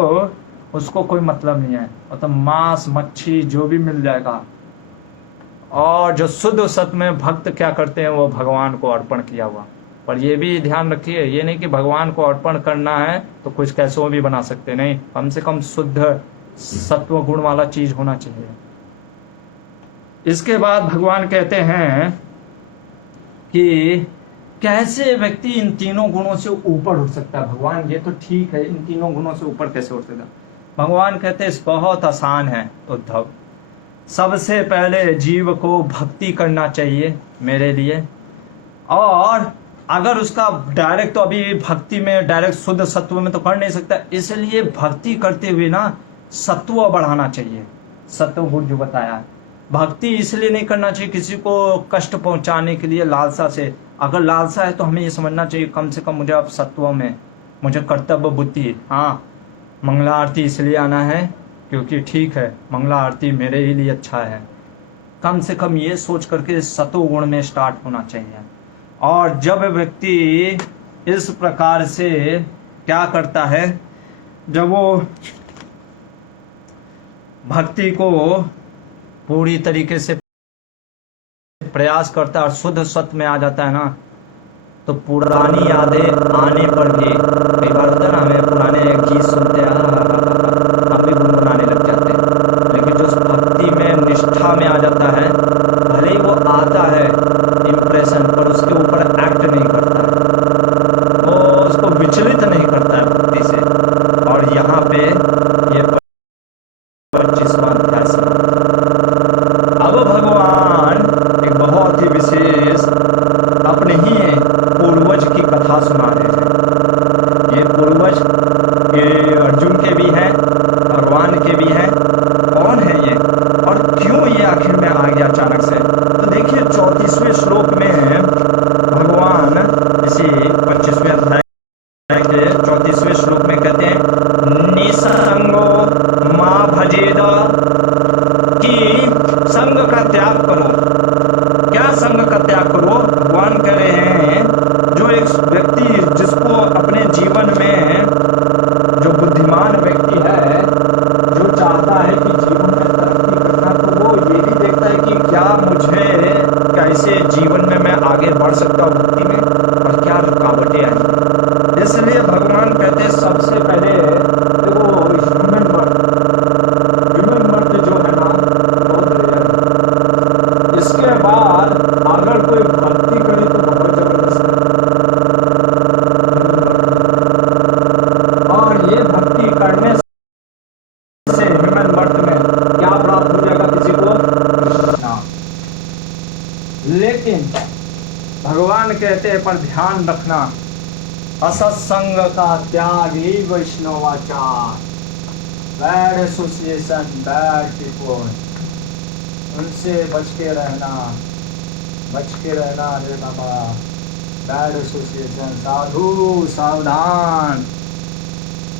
उसको कोई मतलब नहीं है, तो मांस मच्छी जो भी मिल जाएगा। और जो शुद्ध सत्व में भक्त क्या करते हैं, वो भगवान को अर्पण किया हुआ। पर ये भी ध्यान रखिए, ये नहीं कि भगवान को अर्पण करना है तो कुछ कैसों भी बना सकते, नहीं, कम से कम शुद्ध सत्व गुण वाला चीज होना चाहिए। इसके बाद भगवान कहते हैं कि कैसे व्यक्ति इन तीनों गुणों से ऊपर उठ सकता है। भगवान ये तो ठीक है, इन तीनों गुणों से ऊपर कैसे उठ सकता है? भगवान कहते हैं बहुत आसान है उद्धव, सबसे पहले जीव को भक्ति करना चाहिए मेरे लिए। और अगर उसका डायरेक्ट, तो अभी भक्ति में डायरेक्ट शुद्ध सत्व में तो कर नहीं सकता, इसलिए भक्ति करते हुए ना सत्व बढ़ाना चाहिए। सत्व गुण जो बताया, भक्ति इसलिए नहीं करना चाहिए किसी को कष्ट पहुंचाने के लिए लालसा से। अगर लालसा है तो हमें ये समझना चाहिए कम से कम मुझे अब सत्व में, मुझे कर्तव्य बुद्धि, हाँ मंगला आरती इसलिए आना है क्योंकि ठीक है मंगला आरती मेरे ही लिए अच्छा है, कम से कम ये सोच करके सत्व गुण में स्टार्ट होना चाहिए। और जब व्यक्ति इस प्रकार से क्या करता है, जब वो भक्ति को पूरी तरीके से प्रयास करता है और शुद्ध सत्व में आ जाता है ना, तो पुरानी यादें आने पर भी, कई बार होता है ना हमें पुराने एक चीज सुनते हैं हम भी गुनगुनाने लग जाते हैं, लेकिन जो भक्ति में निष्ठा में आ जाता है, भले ही वो आता है इम्प्रेशन पर उसके ऊपर एक्ट नहीं करता है, वो उसको विचलित नहीं करता है भक्ति से। और यहाँ पे ये 25वां अध्याय से अब भगवान एक बहुत ही विशेष अपने ही पूर्वज की कथा सुना रहे हैं। ये पूर्वज ये अर्जुन के भी हैं, भगवान के भी हैं। कौन है ये और क्यों ये आखिर में आ गया अचानक से? तो देखिए 34वें श्लोक में भगवान इसी 25वें अध्याय के 34वें श्लोक में कहते हैं निसंगो मां भजेदा, कि संग का त्याग करो। क्या संग का त्याग करो? भगवान कह रहे हैं जो एक व्यक्ति जिसको अपने जीवन में, जो बुद्धिमान व्यक्ति है, जो चाहता है कि जीवन में तरक्की करना, तो वो ये भी देखता है कि क्या मुझे कैसे जीवन में मैं आगे बढ़ सकता हूँ भक्ति में और क्या रुकावटें आएंगी। इसलिए भगवान कहते हैं सबसे पहले देखो ह्यूमन बर्थ जो है ना बहुत रेयर है। इसके बाद अगर कोई भक्ति करे तो बहुत जबरदस्त है। और ये भक्ति करने से ह्यूमन बर्थ में क्या प्राप्त हो जाएगा किसी को ना। लेकिन भगवान कहते हैं पर ध्यान रखना, असत्संग का त्याग ही वैष्णवाचार, बैड एसोसिएशन, बैड पीपल, उनसे बच के रहना रे बाबा। बैड एसोसिएशन, साधु सावधान।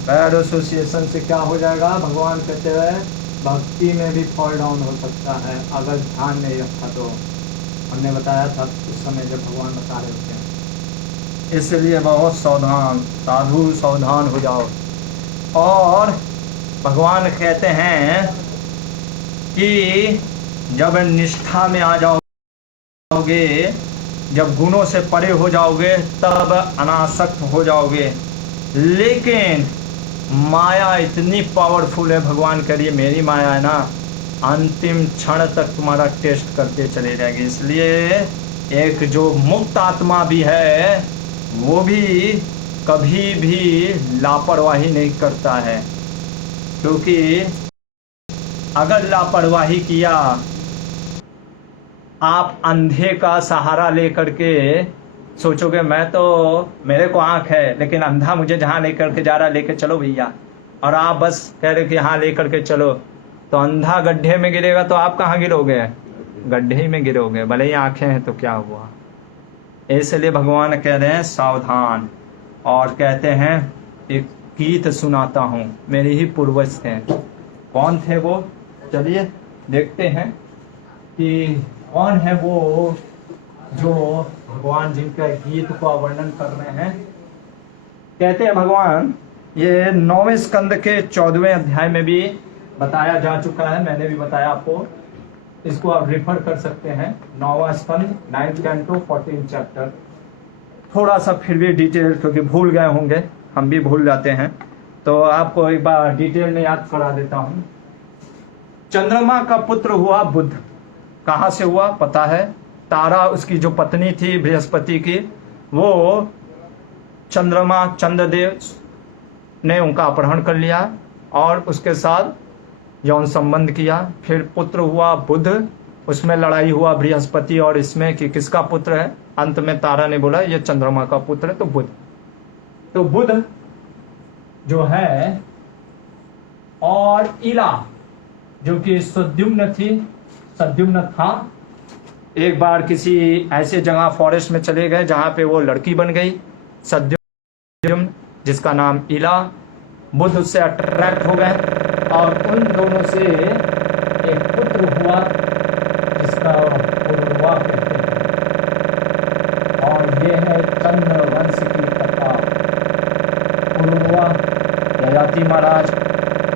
बैड एसोसिएशन से क्या हो जाएगा? भगवान कहते हैं भक्ति में भी फॉल डाउन हो सकता है अगर ध्यान नहीं रखा तो। हमने बताया था उस समय जब भगवान बता रहे थे, इसलिए बहुत सावधान, साधु सावधान हो जाओ। और भगवान कहते हैं कि जब निष्ठा में आ जाओगे, जब गुणों से परे हो जाओगे, तब अनासक्त हो जाओगे। लेकिन माया इतनी पावरफुल है, भगवान करिए मेरी माया है ना, अंतिम क्षण तक तुम्हारा टेस्ट करते चले जाएगी। इसलिए एक जो मुक्त आत्मा भी है वो भी कभी भी लापरवाही नहीं करता है, क्योंकि अगर लापरवाही किया, आप अंधे का सहारा लेकर के सोचोगे मैं तो, मेरे को आंख है लेकिन अंधा मुझे जहाँ लेकर के जा रहा है लेकर चलो भैया, और आप बस कह रहे कि हाँ लेकर के चलो, तो अंधा गड्ढे में गिरेगा तो आप कहाँ गिरोगे? गड्ढे ही में गिरोगे, भले ही आंखें हैं तो क्या हुआ। इसलिए भगवान कह रहे हैं सावधान। और कहते हैं एक गीत सुनाता हूँ, मेरे ही पूर्वज थे। कौन थे वो? चलिए देखते हैं कि कौन है वो जो भगवान जिनका गीत का वर्णन कर रहे हैं। कहते हैं भगवान, ये 9वें स्कंद के 14वें अध्याय में भी बताया जा चुका है, मैंने भी बताया आपको, इसको आप रेफर कर सकते हैं। 9वां स्कंद 9th कैंटो 14th चैप्टर। थोड़ा सा फिर भी डिटेल, क्योंकि भूल गए होंगे, हम भी भूल जाते हैं, तो आपको एक बार डिटेल में याद करा देता हूँ। चंद्रमा का पुत्र हुआ बुध। कहाँ से हुआ पता है? तारा, उसकी जो पत्नी थी बृहस्पति की, वो चंद्रमा, चंद्रदेव ने उनका अपहरण कर लिया और उसके साथ यौन संबंध किया। फिर पुत्र हुआ बुध, उसमें लड़ाई हुआ बृहस्पति और इसमें कि किसका पुत्र है। अंत में तारा ने बोला ये चंद्रमा का पुत्र है, तो बुध। तो बुध जो है और इला जो कि सद्युम्न था। एक बार किसी ऐसे जगह फॉरेस्ट में चले गए जहां पे वो लड़की बन गई सद्युम्न, जिसका नाम इला। बुध उससे अट्रैक्ट हो गए और उन दोनों से एक पुत्र हुआ जिसका पुरुरवा कहते हैं। और ये है चंद्र वंश की कथा। पुरुरवा ययाति महाराज,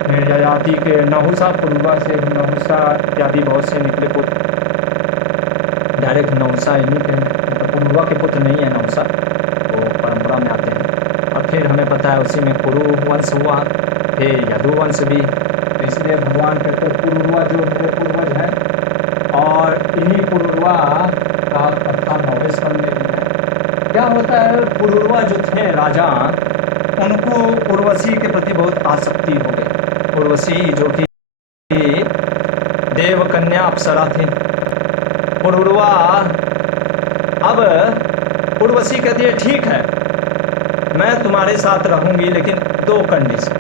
फिर ययाति के नहुसा, पुरुरवा से नहुसा इत्यादि बहुत से निकले पुत्र। डायरेक्ट नहुसा इन्हीं के, पुरुरवा के पुत्र नहीं है नहुसा, वो परंपरा में आते हैं। और फिर हमें पता है उसी में कुरु वंश हुआ, फिर यदुवंश भी। तो इसलिए भगवान कहते हैं पुरुरवा जो मेरे पूर्वज हैं। और इन्हीं पुरुरवा का कथा 9वें स्कंद में भी है। क्या होता है, पुरुरवा जो थे राजा, उनको उर्वशी के प्रति बहुत आसक्ति हो गई। उर्वशी जो कि देव कन्या अप्सरा थी। पुरुरवा अब उर्वशी कहती है ठीक है मैं तुम्हारे साथ रहूंगी, लेकिन 2 कंडीशन।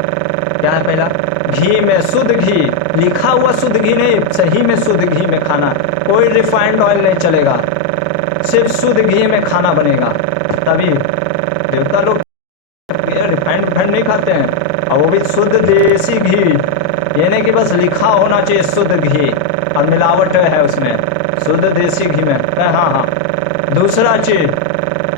क्या है पहला, घी में शुद्ध घी, लिखा हुआ शुद्ध घी नहीं, सही में शुद्ध घी में खाना, कोई रिफाइंड ऑयल नहीं चलेगा, सिर्फ शुद्ध घी में खाना बनेगा। तभी देवता लोग रिफाइंड नहीं खाते हैं, और वो भी शुद्ध देसी घी। ये नहीं कि बस लिखा होना चाहिए शुद्ध घी और मिलावट है उसमें, शुद्ध देसी घी में। हाँ। दूसरा चीज,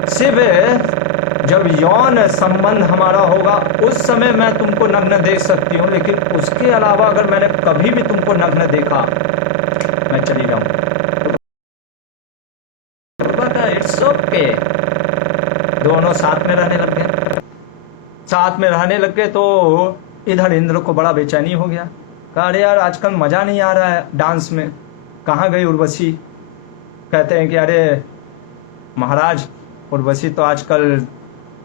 सिर्फ जब यौन संबंध हमारा होगा उस समय मैं तुमको नग्न देख सकती हूँ, लेकिन उसके अलावा अगर मैंने कभी भी तुमको नग्न देखा मैं चली जाऊँ। It's okay. दोनों साथ में रहने लग गए। तो इधर इंद्र को बड़ा बेचैनी हो गया। कहा अरे यार आजकल मजा नहीं आ रहा है डांस में, कहाँ गई उर्वशी। कहते हैं कि अरे महाराज उर्वशी तो आजकल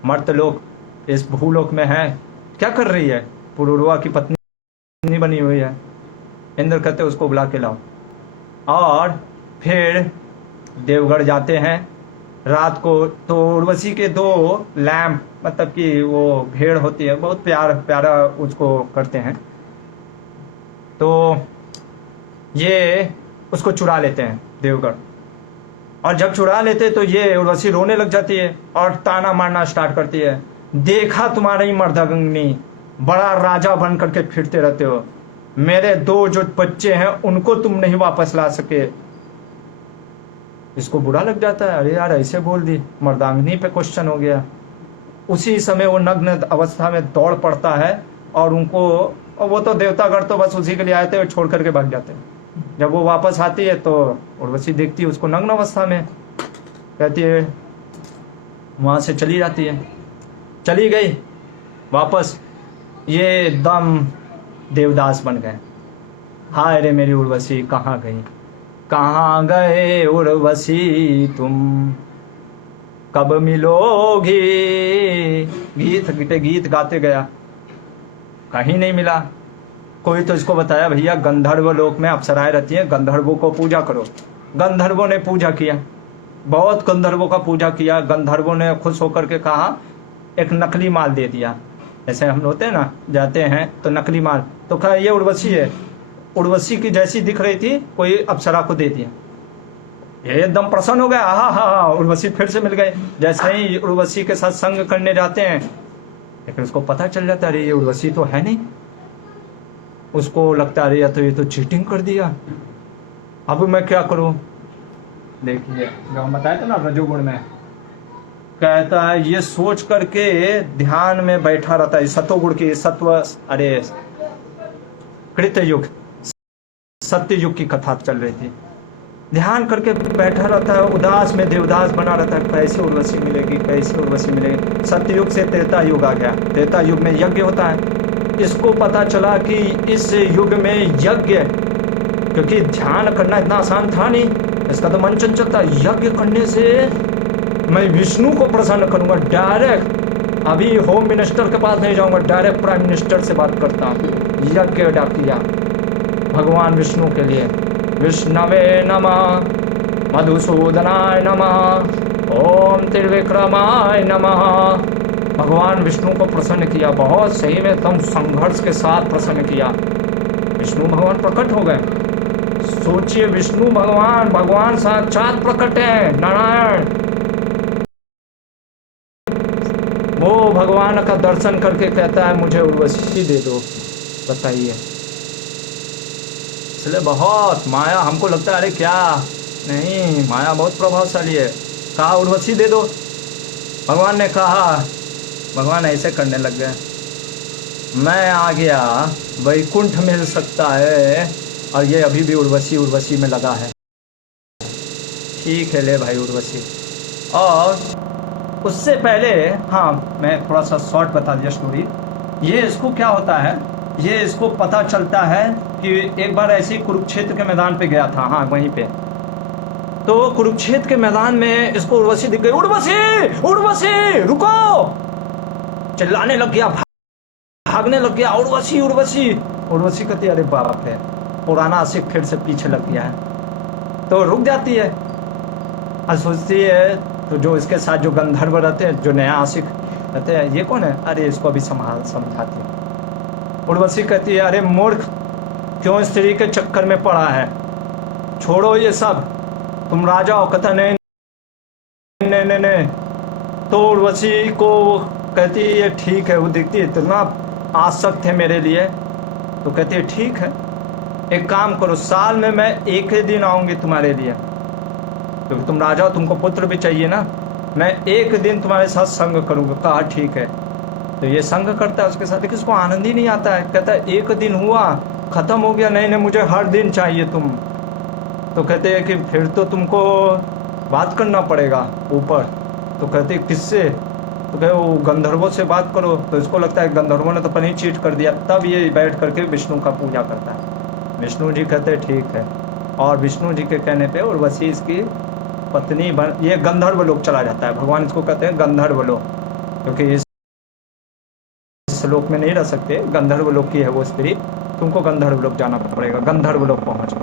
मर्त लोक इस भूलोक में है, क्या कर रही है, पुरुरवा की पत्नी बनी हुई है। इंद्र कहते उसको बुला के लाओ। और फिर देवगढ़ जाते हैं रात को। तो उर्वशी के 2 लैम्प, मतलब कि वो भेड़ होती है, बहुत प्यारा उसको करते हैं। तो ये उसको चुरा लेते हैं देवगढ़। और जब चुरा लेते तो ये उर्वशी रोने लग जाती है और ताना मारना स्टार्ट करती है, देखा तुम्हारी मर्दांगिनी, बड़ा राजा बन करके फिरते रहते हो, मेरे 2 जो बच्चे हैं उनको तुम नहीं वापस ला सके। इसको बुरा लग जाता है, अरे यार ऐसे बोल दी, मर्दांगिनी पे क्वेश्चन हो गया। उसी समय वो नग्न अवस्था में दौड़ पड़ता है और उनको, और वो तो देवतागढ़ तो बस उसी के लिए आए थे और छोड़ करके भाग जाते हैं। जब वो वापस आती है तो उर्वशी देखती है उसको नग्न अवस्था में, कहती है, वहाँ से चली जाती है। चली गई वापस, ये एकदम देवदास बन गए। हाय रे मेरी उर्वशी कहाँ गई, कहाँ गए उर्वशी तुम, कब मिलोगी। गीत गाते गया, कहीं नहीं मिला। कोई तो इसको बताया भैया गंधर्व लोक में अप्सराएं रहती हैं, गंधर्वों को पूजा करो। गंधर्वों ने पूजा किया, बहुत गंधर्वों का पूजा किया। गंधर्वों ने खुश होकर के कहा, एक नकली माल दे दिया। ऐसे हम होते हैं ना, जाते हैं तो नकली माल, तो कहा ये उर्वशी है। उर्वशी की जैसी दिख रही थी, कोई अप्सरा को दे दिया। ये एकदम प्रसन्न हो गया, हाँ उर्वशी फिर से मिल गए। जैसे ही उर्वशी के साथ संग करने जाते हैं, लेकिन उसको पता चल जाता है अरे ये उर्वशी तो है नहीं। उसको लगता है अरे तो ये तो चीटिंग कर दिया, अब मैं क्या करूं। देखिए जो हम बताए थे ना रजोगुण में, कहता है ये सोच करके ध्यान में बैठा रहता है। सतोगुण की सत्व, अरे कृत युग, सत्य युग की कथा चल रही थी। ध्यान करके बैठा रहता है, उदास में देवदास बना रहता है, कैसे उर्वशी मिलेगी, कैसे उर्वशी मिलेगी। सत्ययुग से त्रेता युग आ गया। त्रेता युग में यज्ञ होता है। इसको पता चला कि इस युग में यज्ञ, क्योंकि ध्यान करना इतना आसान था नहीं, इसका तो मन चंचल था। यज्ञ करने से मैं विष्णु को प्रसन्न करूंगा, डायरेक्ट अभी होम मिनिस्टर के पास नहीं जाऊंगा, डायरेक्ट प्राइम मिनिस्टर से बात करता हूँ। यज्ञ किया, भगवान विष्णु के लिए। विष्णवे नमः, मधुसूदनाय नमः, ओम त्रिविक्रमाय नमः। भगवान विष्णु को प्रसन्न किया, बहुत सही में एकदम संघर्ष के साथ प्रसन्न किया। विष्णु भगवान प्रकट हो गए। सोचिए, विष्णु भगवान, भगवान साक्षात प्रकट है, नारायण। वो भगवान का दर्शन करके कहता है मुझे उर्वशी दे दो। बताइए, इसलिए बहुत माया, हमको लगता है अरे क्या नहीं, माया बहुत प्रभावशाली है। कहा उर्वशी दे दो, भगवान ने कहा, भगवान ऐसे करने लग गए, मैं आ गया, वैकुंठ मिल सकता है और ये अभी भी उर्वशी उर्वशी में लगा है। ठीक है, ले भाई उर्वशी। और उससे पहले, हाँ मैं थोड़ा सा शॉर्ट बता दिया स्टोरी। ये इसको क्या होता है, ये इसको पता चलता है कि एक बार ऐसे ही कुरुक्षेत्र के मैदान पे गया था, हाँ वहीं पे। तो कुरुक्षेत्र के मैदान में इसको उर्वशी दिख गई। उर्वशी उर्वशी रुको, चिल्लाने लग गया, भागने लग गया, उर्वशी उर्वशी। उर्वशी कहती है अरे बाप है, पुराना आशिक फिर से पीछे लग गया है। तो रुक जाती है और सोचती है, तो जो इसके साथ जो गंधर्व रहते हैं, जो नया आशिक रहते हैं, ये कौन है, अरे इसको अभी समझाती है। उर्वशी कहती है अरे मूर्ख, क्यों स्त्री के चक्कर में पड़ा है, छोड़ो ये सब, तुम राजा हो। कहता नहीं नहीं नहीं नहीं। तो उर्वशी को कहती है ठीक है, वो दिखती है इतना आसक्त है मेरे लिए, तो कहती है ठीक है, एक काम करो, साल में मैं एक ही दिन आऊंगी तुम्हारे लिए, क्योंकि तुम राजा हो, तुमको पुत्र भी चाहिए ना, मैं एक दिन तुम्हारे साथ संग करूंगा। कहा ठीक है। तो ये संग करता है उसके साथ, लेकिन उसको आनंद ही नहीं आता है। कहता है एक दिन हुआ, खत्म हो गया, नहीं नहीं मुझे हर दिन चाहिए तुम। तो कहते हैं कि फिर तो तुमको बात करना पड़ेगा ऊपर। तो कहते किससे, तो कहे वो गंधर्वों से बात करो। तो इसको लगता है गंधर्वों ने तो पनी चीट कर दिया। तब ये बैठ करके विष्णु का पूजा करता है। विष्णु जी कहते ठीक है, और विष्णु जी के कहने पे उर्वशी इसकी पत्नी बन, ये गंधर्व लोक चला जाता है। भगवान इसको कहते हैं गंधर्व लोक, क्योंकि इस लोक में नहीं रह सकते, गंधर्व लोक की है वो स्त्री, तुमको गंधर्व लोक जाना पड़ेगा। गंधर्व लोक पहुंच गए।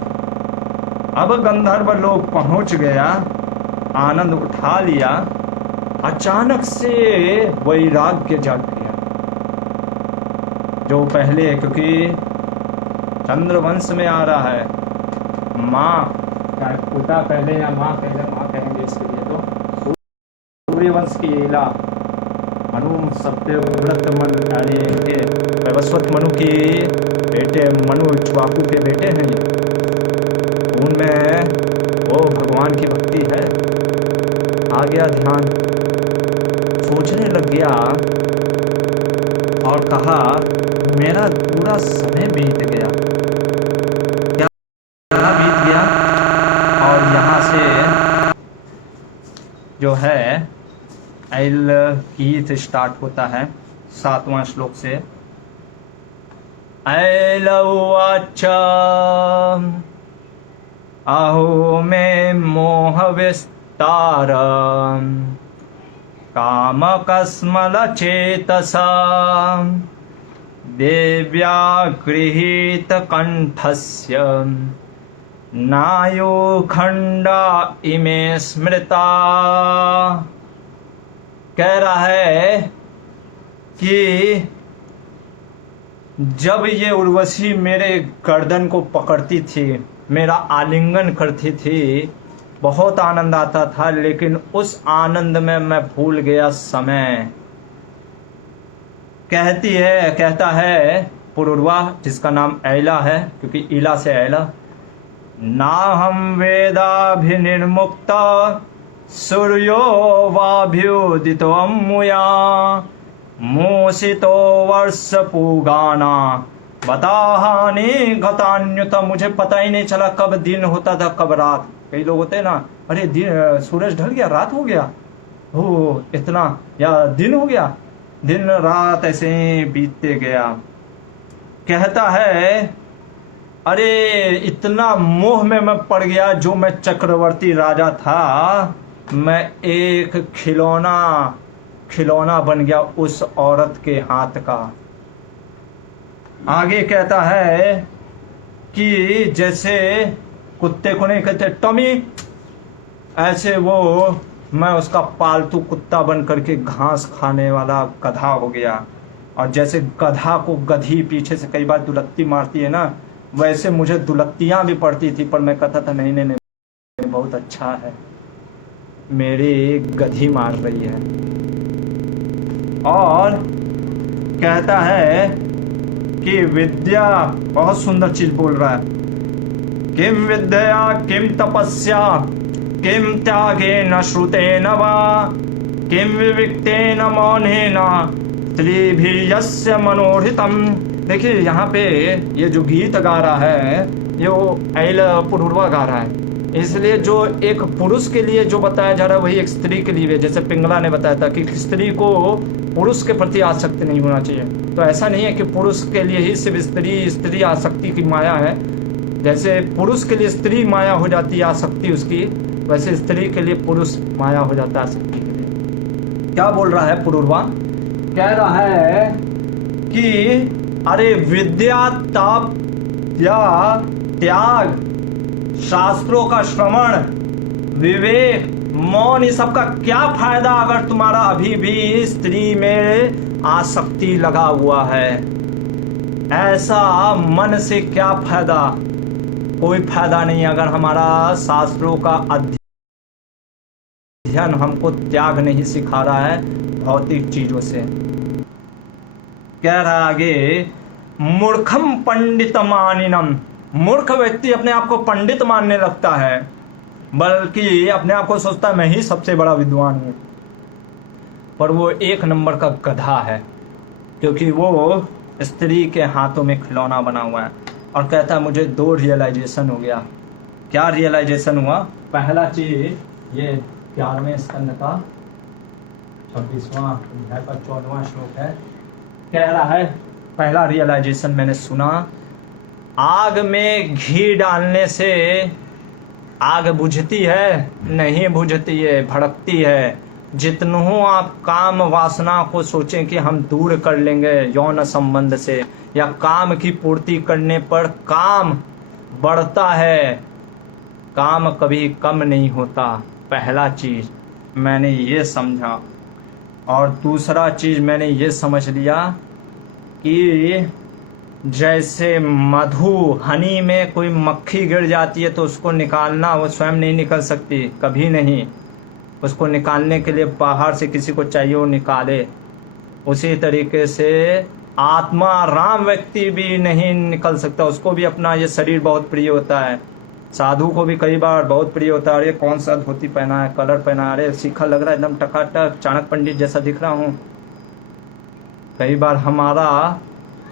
अब गंधर्व लोक पहुंच गया, आनंद उठा लिया, अचानक से वैराग्य जाग गया। जो पहले, क्योंकि चंद्रवंश में आ रहा है, माँ चाहे पिता पहले या माँ पहले, माँ कहेंगे इसके लिए, तो सूर्यवंश की ईला मनु सत्यव्रत मनु, यानी इनके वैवस्वत मनु की बेटे, मनु इक्ष्वाकु के बेटे हैं ये, उनमें वो भगवान की भक्ति है। आ गया ध्यान, सोचने लग गया और कहा मेरा पूरा समय बीत गया। क्या बीत गया? और यहाँ से जो है ऐल गीत स्टार्ट होता है 7वां श्लोक से। ऐल उवाच अहो मे मोह विस्तार काम कस्मल चेतसा देव्या गृहीत कंठस्य नायो खंडा इमे स्मृता। कह रहा है कि जब ये उर्वशी मेरे गर्दन को पकड़ती थी, मेरा आलिंगन करती थी, बहुत आनंद आता था, लेकिन उस आनंद में मैं भूल गया समय। कहता है पुरुरवा, जिसका नाम ऐला है, क्योंकि ईला से ऐला, ना हम वेदाभिनिर्मुक्त सूर्यो वाभ्युदितो अम्मुया मूषितो वर्ष पूगाना बताहानि गतान्युत। मुझे पता ही नहीं चला कब दिन होता था कब रात। कई लोग होते हैं ना, अरे दिन, सूरज ढल गया, रात हो गया, हो इतना, या दिन हो गया, दिन रात ऐसे ही बीतते गया। कहता है अरे इतना मोह में मैं पड़ गया, जो मैं चक्रवर्ती राजा था, मैं एक खिलौना बन गया उस औरत के हाथ का। आगे कहता है कि जैसे कुत्ते को नहीं कहते टॉमी, ऐसे वो मैं उसका पालतू कुत्ता बन करके घास खाने वाला गधा हो गया। और जैसे गधा को गधी पीछे से कई बार दुलत्ती मारती है ना, वैसे मुझे दुलत्तियाँ भी पड़ती थी, पर मैं कहता था नहीं नहीं नहीं, बहुत अच्छा है, मेरी गधी मार रही है। और कहता है कि विद्या, बहुत सुंदर चीज बोल रहा है, किम विद्या किम तपस्या किम त्यागेन श्रुतेन वा किम विविक्तेन मौनेन त्रिभिर्यस्य मनोहितम। देखिए यहाँ पे ये जो गीत गा रहा है ये वो ऐल पुरुरवा गा रहा है, इसलिए जो एक पुरुष के लिए जो बताया जा रहा है वही एक स्त्री के लिए, जैसे पिंगला ने बताया था कि स्त्री को पुरुष के प्रति आसक्ति नहीं होना चाहिए। तो ऐसा नहीं है कि पुरुष के लिए ही सिर्फ स्त्री आसक्ति की माया है, जैसे पुरुष के लिए स्त्री माया हो जाती है आसक्ति उसकी, वैसे स्त्री के लिए पुरुष माया हो जाता है आसक्ति के लिए। क्या बोल रहा है पुरुरवा? कह रहा है कि अरे विद्या तप या त्याग, शास्त्रों का श्रवण, विवेक, मौन, इस सब का क्या फायदा अगर तुम्हारा अभी भी स्त्री में आसक्ति लगा हुआ है? ऐसा मन से क्या फायदा? कोई फायदा नहीं अगर हमारा शास्त्रों का अध्ययन हमको त्याग नहीं सिखा रहा है भौतिक चीजों से। कह रहा आगे, मूर्खम पंडित मानिनम, मूर्ख व्यक्ति अपने आप को पंडित मानने लगता है, बल्कि अपने आप को सोचता है मैं ही सबसे बड़ा विद्वान हूँ, पर वो एक नंबर का गधा है, क्योंकि वो स्त्री के हाथों में खिलौना बना हुआ है। और कहता है मुझे 2 रियलाइजेशन हो गया। क्या रियलाइजेशन हुआ? पहला चीज ये 11वें स्कंद का 26वां अध्याय का 14वां श्लोक है, कह रहा है पहला रियलाइजेशन मैंने सुना, आग में घी डालने से आग बुझती है? नहीं बुझती है, भड़कती है। जितनों आप काम वासना को सोचें कि हम दूर कर लेंगे यौन संबंध से या काम की पूर्ति करने पर काम बढ़ता है, काम कभी कम नहीं होता। पहला चीज मैंने ये समझा। और दूसरा चीज मैंने ये समझ लिया कि जैसे मधु, हनी में कोई मक्खी गिर जाती है तो उसको निकालना, वो स्वयं नहीं निकल सकती, कभी नहीं, उसको निकालने के लिए बाहर से किसी को चाहिए वो निकाले। उसी तरीके से आत्मा, राम व्यक्ति भी नहीं निकल सकता, उसको भी अपना ये शरीर बहुत प्रिय होता है। साधु को भी कई बार बहुत प्रिय होता है, अरे कौन सा धोती पहना है, कलर पहना है, अरे सीखा लग रहा है, एकदम टकाटक चाणक्य पंडित जैसा दिख रहा हूँ। कई बार हमारा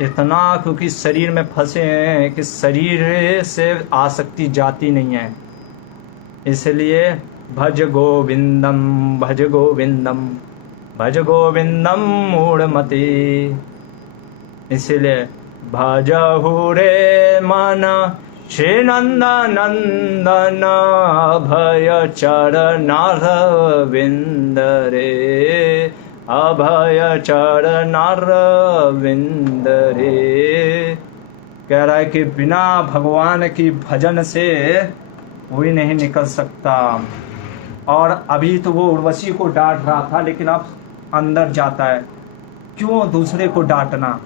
इतना क्योंकि शरीर में फंसे हैं कि शरीर से आसक्ति जाती नहीं है। इसलिए भज गोविंदम भज गोविंदम भज गोविंदम मूढ़मति, इसलिए भजहु रे मन श्री नंदन नंदन अभय चरणारविंद रे, अभय चरणारविंद रे। कह रहा है कि बिना भगवान की भजन से कोई नहीं निकल सकता। और अभी तो वो उर्वशी को डांट रहा था, लेकिन अब अंदर जाता है, क्यों दूसरे को डांटना,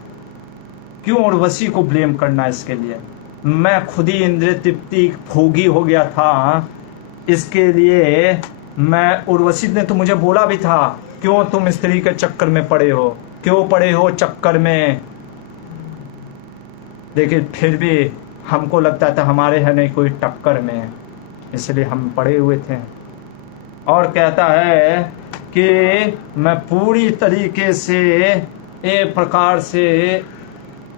क्यों उर्वशी को ब्लेम करना? इसके लिए मैं खुद ही इंद्रिय तृप्ति भोगी हो गया था, इसके लिए मैं, उर्वशी ने तो मुझे बोला भी था, क्यों तुम स्त्री के चक्कर में पड़े हो, क्यों पड़े हो चक्कर में। देखिए फिर भी हमको लगता था हमारे है नहीं कोई टक्कर में, इसलिए हम पड़े हुए थे। और कहता है कि मैं पूरी तरीके से एक प्रकार से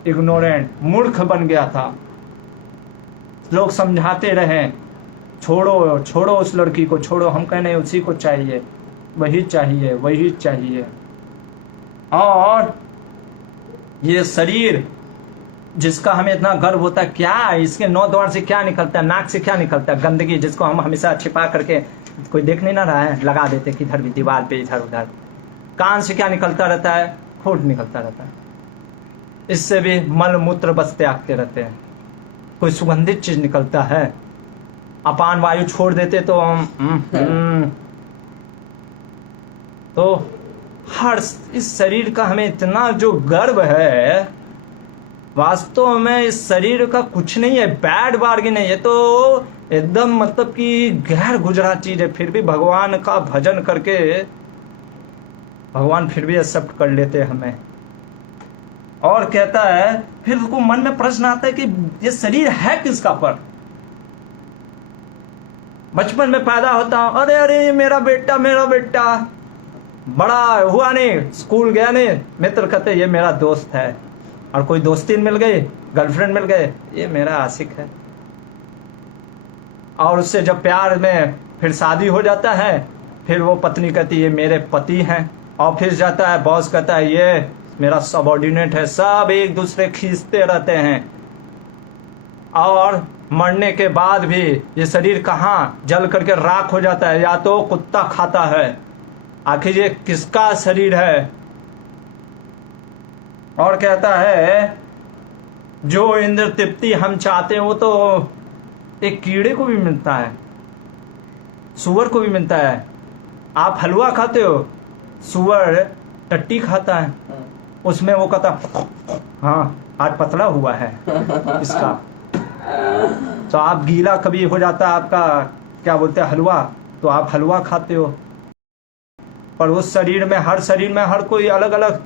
इग्नोरेंट, मूर्ख बन गया था। लोग समझाते रहे छोड़ो छोड़ो उस लड़की को छोड़ो, हम कहने उसी को चाहिए, वही चाहिए वही चाहिए। और ये शरीर जिसका हमें इतना गर्व होता है, क्या इसके 9 द्वार से क्या निकलता है, नाक से क्या निकलता है, गंदगी, जिसको हम हमेशा छिपा करके कोई देख नहीं ना रहा है, लगा देते किधर भी दीवार पे इधर उधर। कान से क्या निकलता रहता है, खून निकलता रहता है, इससे भी मल मूत्र बस त्यागते रहते हैं। कोई सुगंधित चीज निकलता है। अपान वायु छोड़ देते तो तो हर इस शरीर का हमें इतना जो गर्व है, वास्तव में इस शरीर का कुछ नहीं है, बैड बार्गेन है ये तो, एकदम मतलब कि गैर गुजरा चीज है। फिर भी भगवान का भजन करके भगवान फिर भी एक्सेप्ट कर लेते हैं हमें। और कहता है, फिर उसको मन में प्रश्न आता है कि ये शरीर है किसका। पर बचपन में पैदा होता, अरे अरे ये मेरा बेटा मेरा बेटा, बड़ा हुआ नहीं, स्कूल गया नहीं, मित्र कहते ये मेरा दोस्त है, और कोई दोस्ती मिल गई, गर्लफ्रेंड मिल गए, ये मेरा आशिक है। और उससे जब प्यार में फिर शादी हो जाता है, फिर वो पत्नी कहती ये मेरे पति हैं। ऑफिस जाता है, बॉस कहता है ये मेरा सबऑर्डिनेट है। सब एक दूसरे खींचते रहते हैं। और मरने के बाद भी ये शरीर कहाँ जल करके राख हो जाता है, या तो कुत्ता खाता है। आखिर ये किसका शरीर है। और कहता है जो इंद्र तृप्ति हम चाहते हैं वो तो एक कीड़े को भी मिलता है, सुअर को भी मिलता है। आप हलवा खाते हो, सुअर टट्टी खाता है, उसमें वो कहता हाँ आज पतला हुआ है इसका। तो आप गीला कभी हो जाता है आपका, क्या बोलते हैं, हलवा, तो आप हलवा खाते हो। पर उस शरीर में, हर शरीर में हर कोई अलग अलग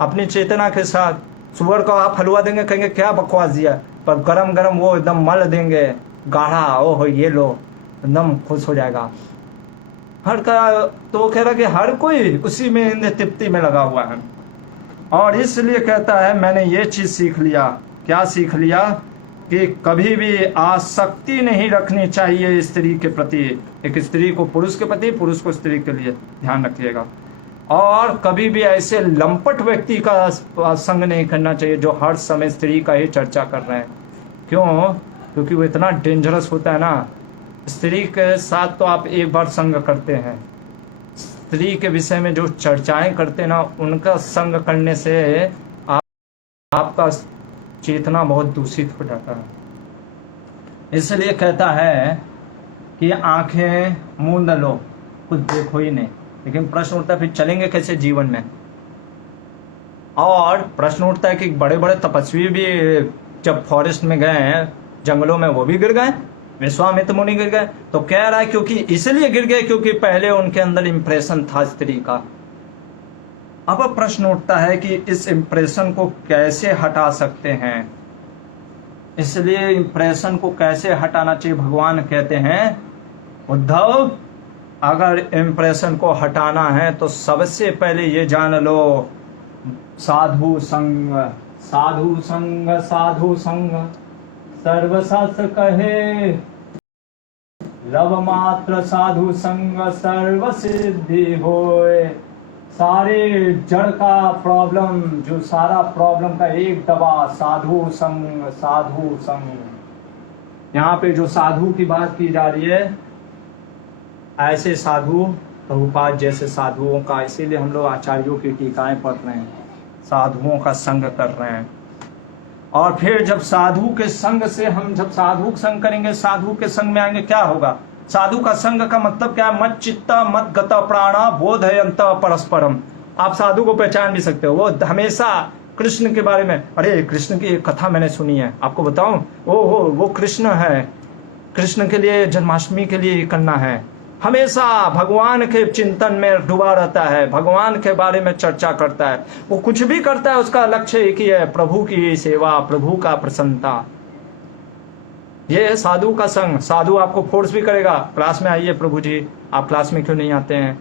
अपनी चेतना के साथ। सुअर को आप हलवा देंगे, कहेंगे क्या बकवास दिया, पर गरम गरम वो एकदम मल देंगे गाढ़ा, ओहो ये लो, एकदम खुश हो जाएगा। हर का तो कह रहा कि हर कोई उसी में इंद्र तृप्ति में लगा हुआ है। और इसलिए कहता है मैंने ये चीज सीख लिया। क्या सीख लिया? कि कभी भी आसक्ति नहीं रखनी चाहिए स्त्री के प्रति। एक स्त्री को पुरुष के प्रति, पुरुष को स्त्री के लिए ध्यान रखिएगा। और कभी भी ऐसे लंपट व्यक्ति का संग नहीं करना चाहिए जो हर समय स्त्री का ही चर्चा कर रहे हैं। क्यों? क्योंकि वो इतना डेंजरस होता है ना। स्त्री के साथ तो आप एक बार संग करते हैं, स्त्री के विषय में जो चर्चाएं करते हैं ना, उनका संग करने से आपका चेतना बहुत दूषित हो जाता है। इसलिए कहता है कि आंखें मूंद लो, कुछ देखो ही नहीं। लेकिन प्रश्न उठता है फिर चलेंगे कैसे जीवन में। और प्रश्न उठता है कि बड़े बड़े तपस्वी भी जब फॉरेस्ट में गए हैं, जंगलों में, वो भी गिर गए, विश्वामित्र मुनि गिर गए। तो कह रहा है क्योंकि इसलिए गिर गए क्योंकि पहले उनके अंदर इंप्रेशन था स्त्री का। अब प्रश्न उठता है कि इस इंप्रेशन को कैसे हटा सकते हैं। इसलिए इंप्रेशन को कैसे हटाना चाहिए। भगवान कहते हैं उद्धव, अगर इंप्रेशन को हटाना है तो सबसे पहले ये जान लो, साधु संग, साधु संग, साधु संग सर्वशास्त्र कहे, रव मात्र साधु संग सर्व सिद्धि होए। सारे जड़ का प्रॉब्लम, जो सारा प्रॉब्लम का एक दवा, साधु संग, साधु संग। यहाँ पे जो साधु की बात की जा रही है, ऐसे साधु, प्रभुपाद जैसे साधुओं का, इसीलिए हम लोग आचार्यों की टीकाएं पढ़ रहे हैं, साधुओं का संग कर रहे हैं। और फिर जब साधु के संग से हम जब साधु संग करेंगे, साधु के संग में आएंगे, क्या होगा? साधु का संग का मतलब क्या है? मत चित्ता मत गता प्राणा बोधयंत परस्परम। आप साधु को पहचान भी सकते हो, वो हमेशा कृष्ण के बारे में, अरे कृष्ण की एक कथा मैंने सुनी है, आपको बताऊं, ओहो वो कृष्ण है, कृष्ण के लिए जन्माष्टमी के लिए करना है। हमेशा भगवान के चिंतन में डूबा रहता है, भगवान के बारे में चर्चा करता है। वो कुछ भी करता है उसका लक्ष्य एक ही है, प्रभु की सेवा, प्रभु का प्रसन्नता। ये है साधु का संग। साधु आपको फोर्स भी करेगा, क्लास में आइए प्रभु जी, आप क्लास में क्यों नहीं आते हैं?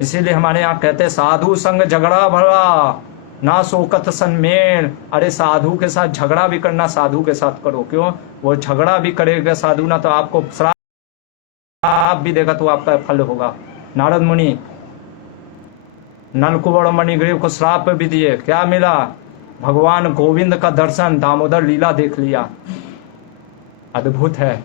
इसीलिए हमारे यहाँ कहते हैं साधु संग झगड़ा भरा ना शोकत सन्मेल। अरे साधु के साथ झगड़ा भी करना, साधु के साथ करो। क्यों? वो झगड़ा भी करेगा साधु ना, तो आपको आप भी देगा तो आपका फल होगा। नारद मुनि नलकुबर मणिग्रीव को श्राप भी दिए, क्या मिला? भगवान गोविंद का दर्शन, दामोदर लीला देख लिया। अद्भुत है।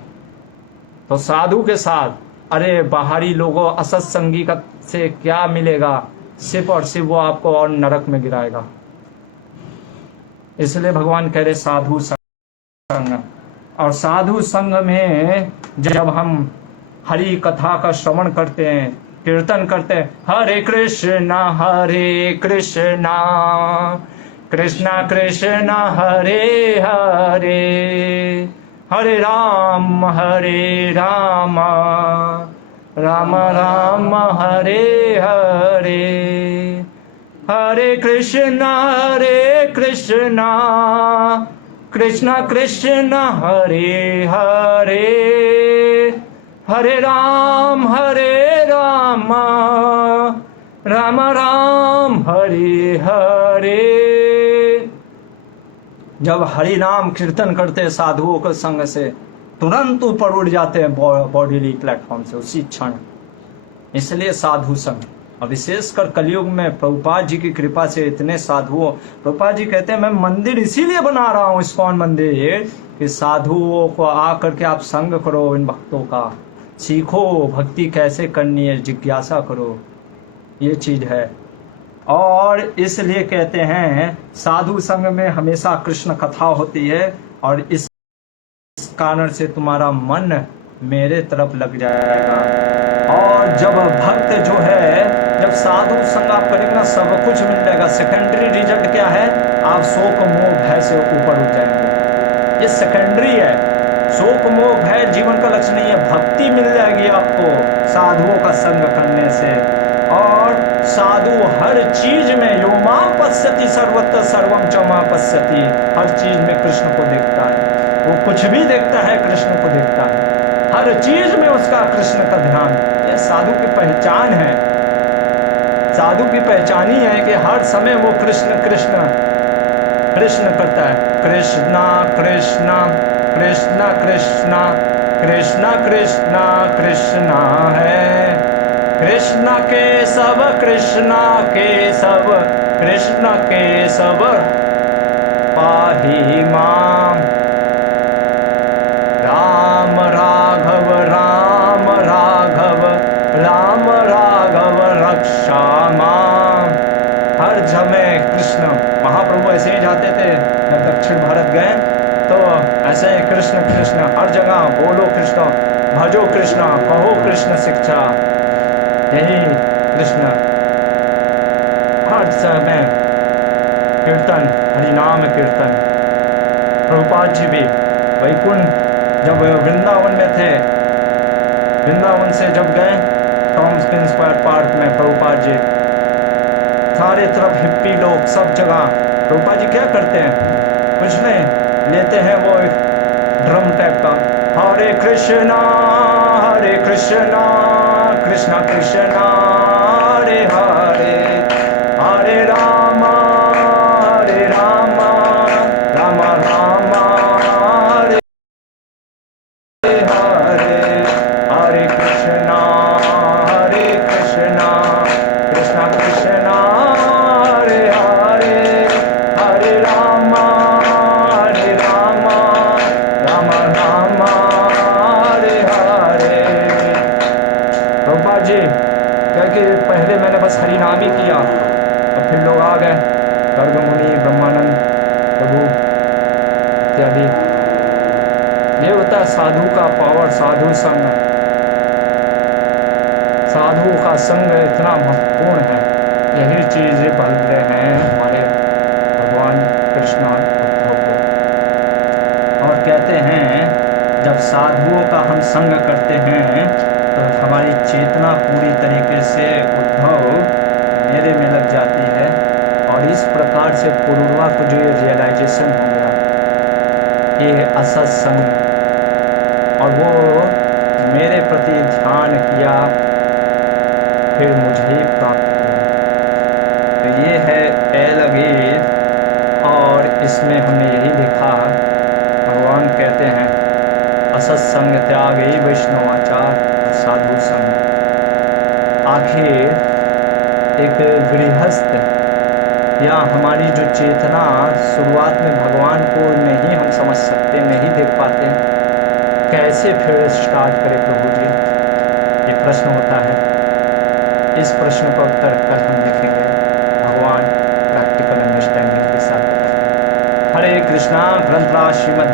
तो साधु के साथ, अरे बाहरी लोगों असत संगी का से क्या मिलेगा? सिर्फ और सिर्फ वो आपको और नरक में गिराएगा। इसलिए भगवान कह रहे साधु संग। और साधु संग में जब हम हरि कथा का श्रवण करते हैं, कीर्तन करते हैं, हरे कृष्णा कृष्णा कृष्णा हरे हरे, हरे राम राम राम हरे हरे, हरे कृष्णा कृष्णा कृष्णा हरे हरे, हरे राम राम राम हरे हरे। जब हरि नाम कीर्तन करते हैं साधुओं के संग से, तुरंत ऊपर उड़ जाते हैं बॉडीली प्लेटफॉर्म से उसी क्षण। इसलिए साधु संग, और विशेषकर कलयुग में प्रभुपाद जी की कृपा से इतने साधुओं, प्रभुपाद जी कहते हैं मैं मंदिर इसीलिए बना रहा हूँ इस्कॉन मंदिर, कि साधुओं को आकर के आप संग करो, इन भक्तों का सीखो, भक्ति कैसे करनी है जिज्ञासा करो, ये चीज है। और इसलिए कहते हैं साधु संग में हमेशा कृष्ण कथा होती है, और इस कारण से तुम्हारा मन मेरे तरफ लग जाएगा। और जब भक्त जो है, जब साधु संग आप करेंगे ना, सब कुछ मिल जाएगा। सेकेंडरी रिजल्ट क्या है? आप शोक मोह भय से ऊपर उठ जाएंगे। ये सेकेंडरी है। शोक मोह भय जीवन का लक्ष्य नहीं है। भक्ति मिल जाएगी आपको साधुओं का संग करने से। और साधु हर चीज में, यो मां पश्यति सर्वत्र सर्वम च मां पश्यति, हर चीज में कृष्ण को देखता है। वो कुछ भी देखता है कृष्ण को देखता है, हर चीज में उसका कृष्ण का ध्यान। ये साधु की पहचान है। साधु की पहचान ही है कि हर समय वो कृष्ण कृष्ण कृष्ण करता है। कृष्णा कृष्णा कृष्णा कृष्णा कृष्णा कृष्णा कृष्णा है, कृष्ण के सब कृष्णा के सब, कृष्ण के सब पाहि मां, राम राघव राम राघव राम राघव रक्षा मां। हर समय कृष्ण, महाप्रभु ऐसे ही जाते थे जब दक्षिण भारत गए, तो ऐसे ही कृष्ण कृष्ण हर जगह, बोलो कृष्ण, भजो कृष्ण, कहो कृष्ण शिक्षा, यही कृष्ण हर समय कीर्तन, हरिनाम कीर्तन। प्रभुपाद जी भी वैकुंठ जब वृंदावन में थे, वृंदावन से जब गए टॉम्स स्क्वायर पार्क में, प्रभुपाद जी सारे तरफ हिप्पी लोग सब जगह। प्रभुपाद जी क्या करते हैं? कुछ नहीं, लेते हैं वो एक ड्रम टाइप का, हरे कृष्णा कृष्णा कृष्णा हरे हरे, हरे राम राम राम हरे हरे, हरे कृष्णा कृष्णा कृष्णा हरे हरे, हरे राम राम राम हरे हरे। प्रभुपाद जी क्योंकि पहले मैंने बस हरि नाम ही किया, तो फिर लोग आ गए, गर्ग मुनि, ब्रह्मानंद प्रभु इत्यादि। ये होता है साधु का पावर, साधु संग। साधु का संग इतना महत्वपूर्ण है। यही चीज़ बल रहे हैं हमारे भगवान कृष्ण उद्धव को। और कहते हैं जब साधुओं का हम संग करते हैं तो हमारी चेतना पूरी तरीके से उद्धव मेरे में लग जाती है। और इस प्रकार से पूर्वा को जो ये रियलाइजेशन हो गया कि असत संग, और वो मेरे प्रति ध्यान किया, फिर मुझे ही प्राप्त किया। तो ये है पहला गीत। और इसमें हमने यही लिखा, भगवान कहते हैं असत संग त्यागी वैष्णवाचार और साधु संग। आखिर एक गृहस्थ या हमारी जो चेतना शुरुआत में भगवान को नहीं हम समझ सकते, नहीं देख पाते, कैसे फिर स्टार्ट करें प्रभु जी? ये प्रश्न होता है। इस प्रश्न का उत्तर कल हम देखेंगे, भगवान प्रैक्टिकल अंडरस्टैंडिंग के साथ। हरे कृष्णा ग्रंथराज श्रीमद्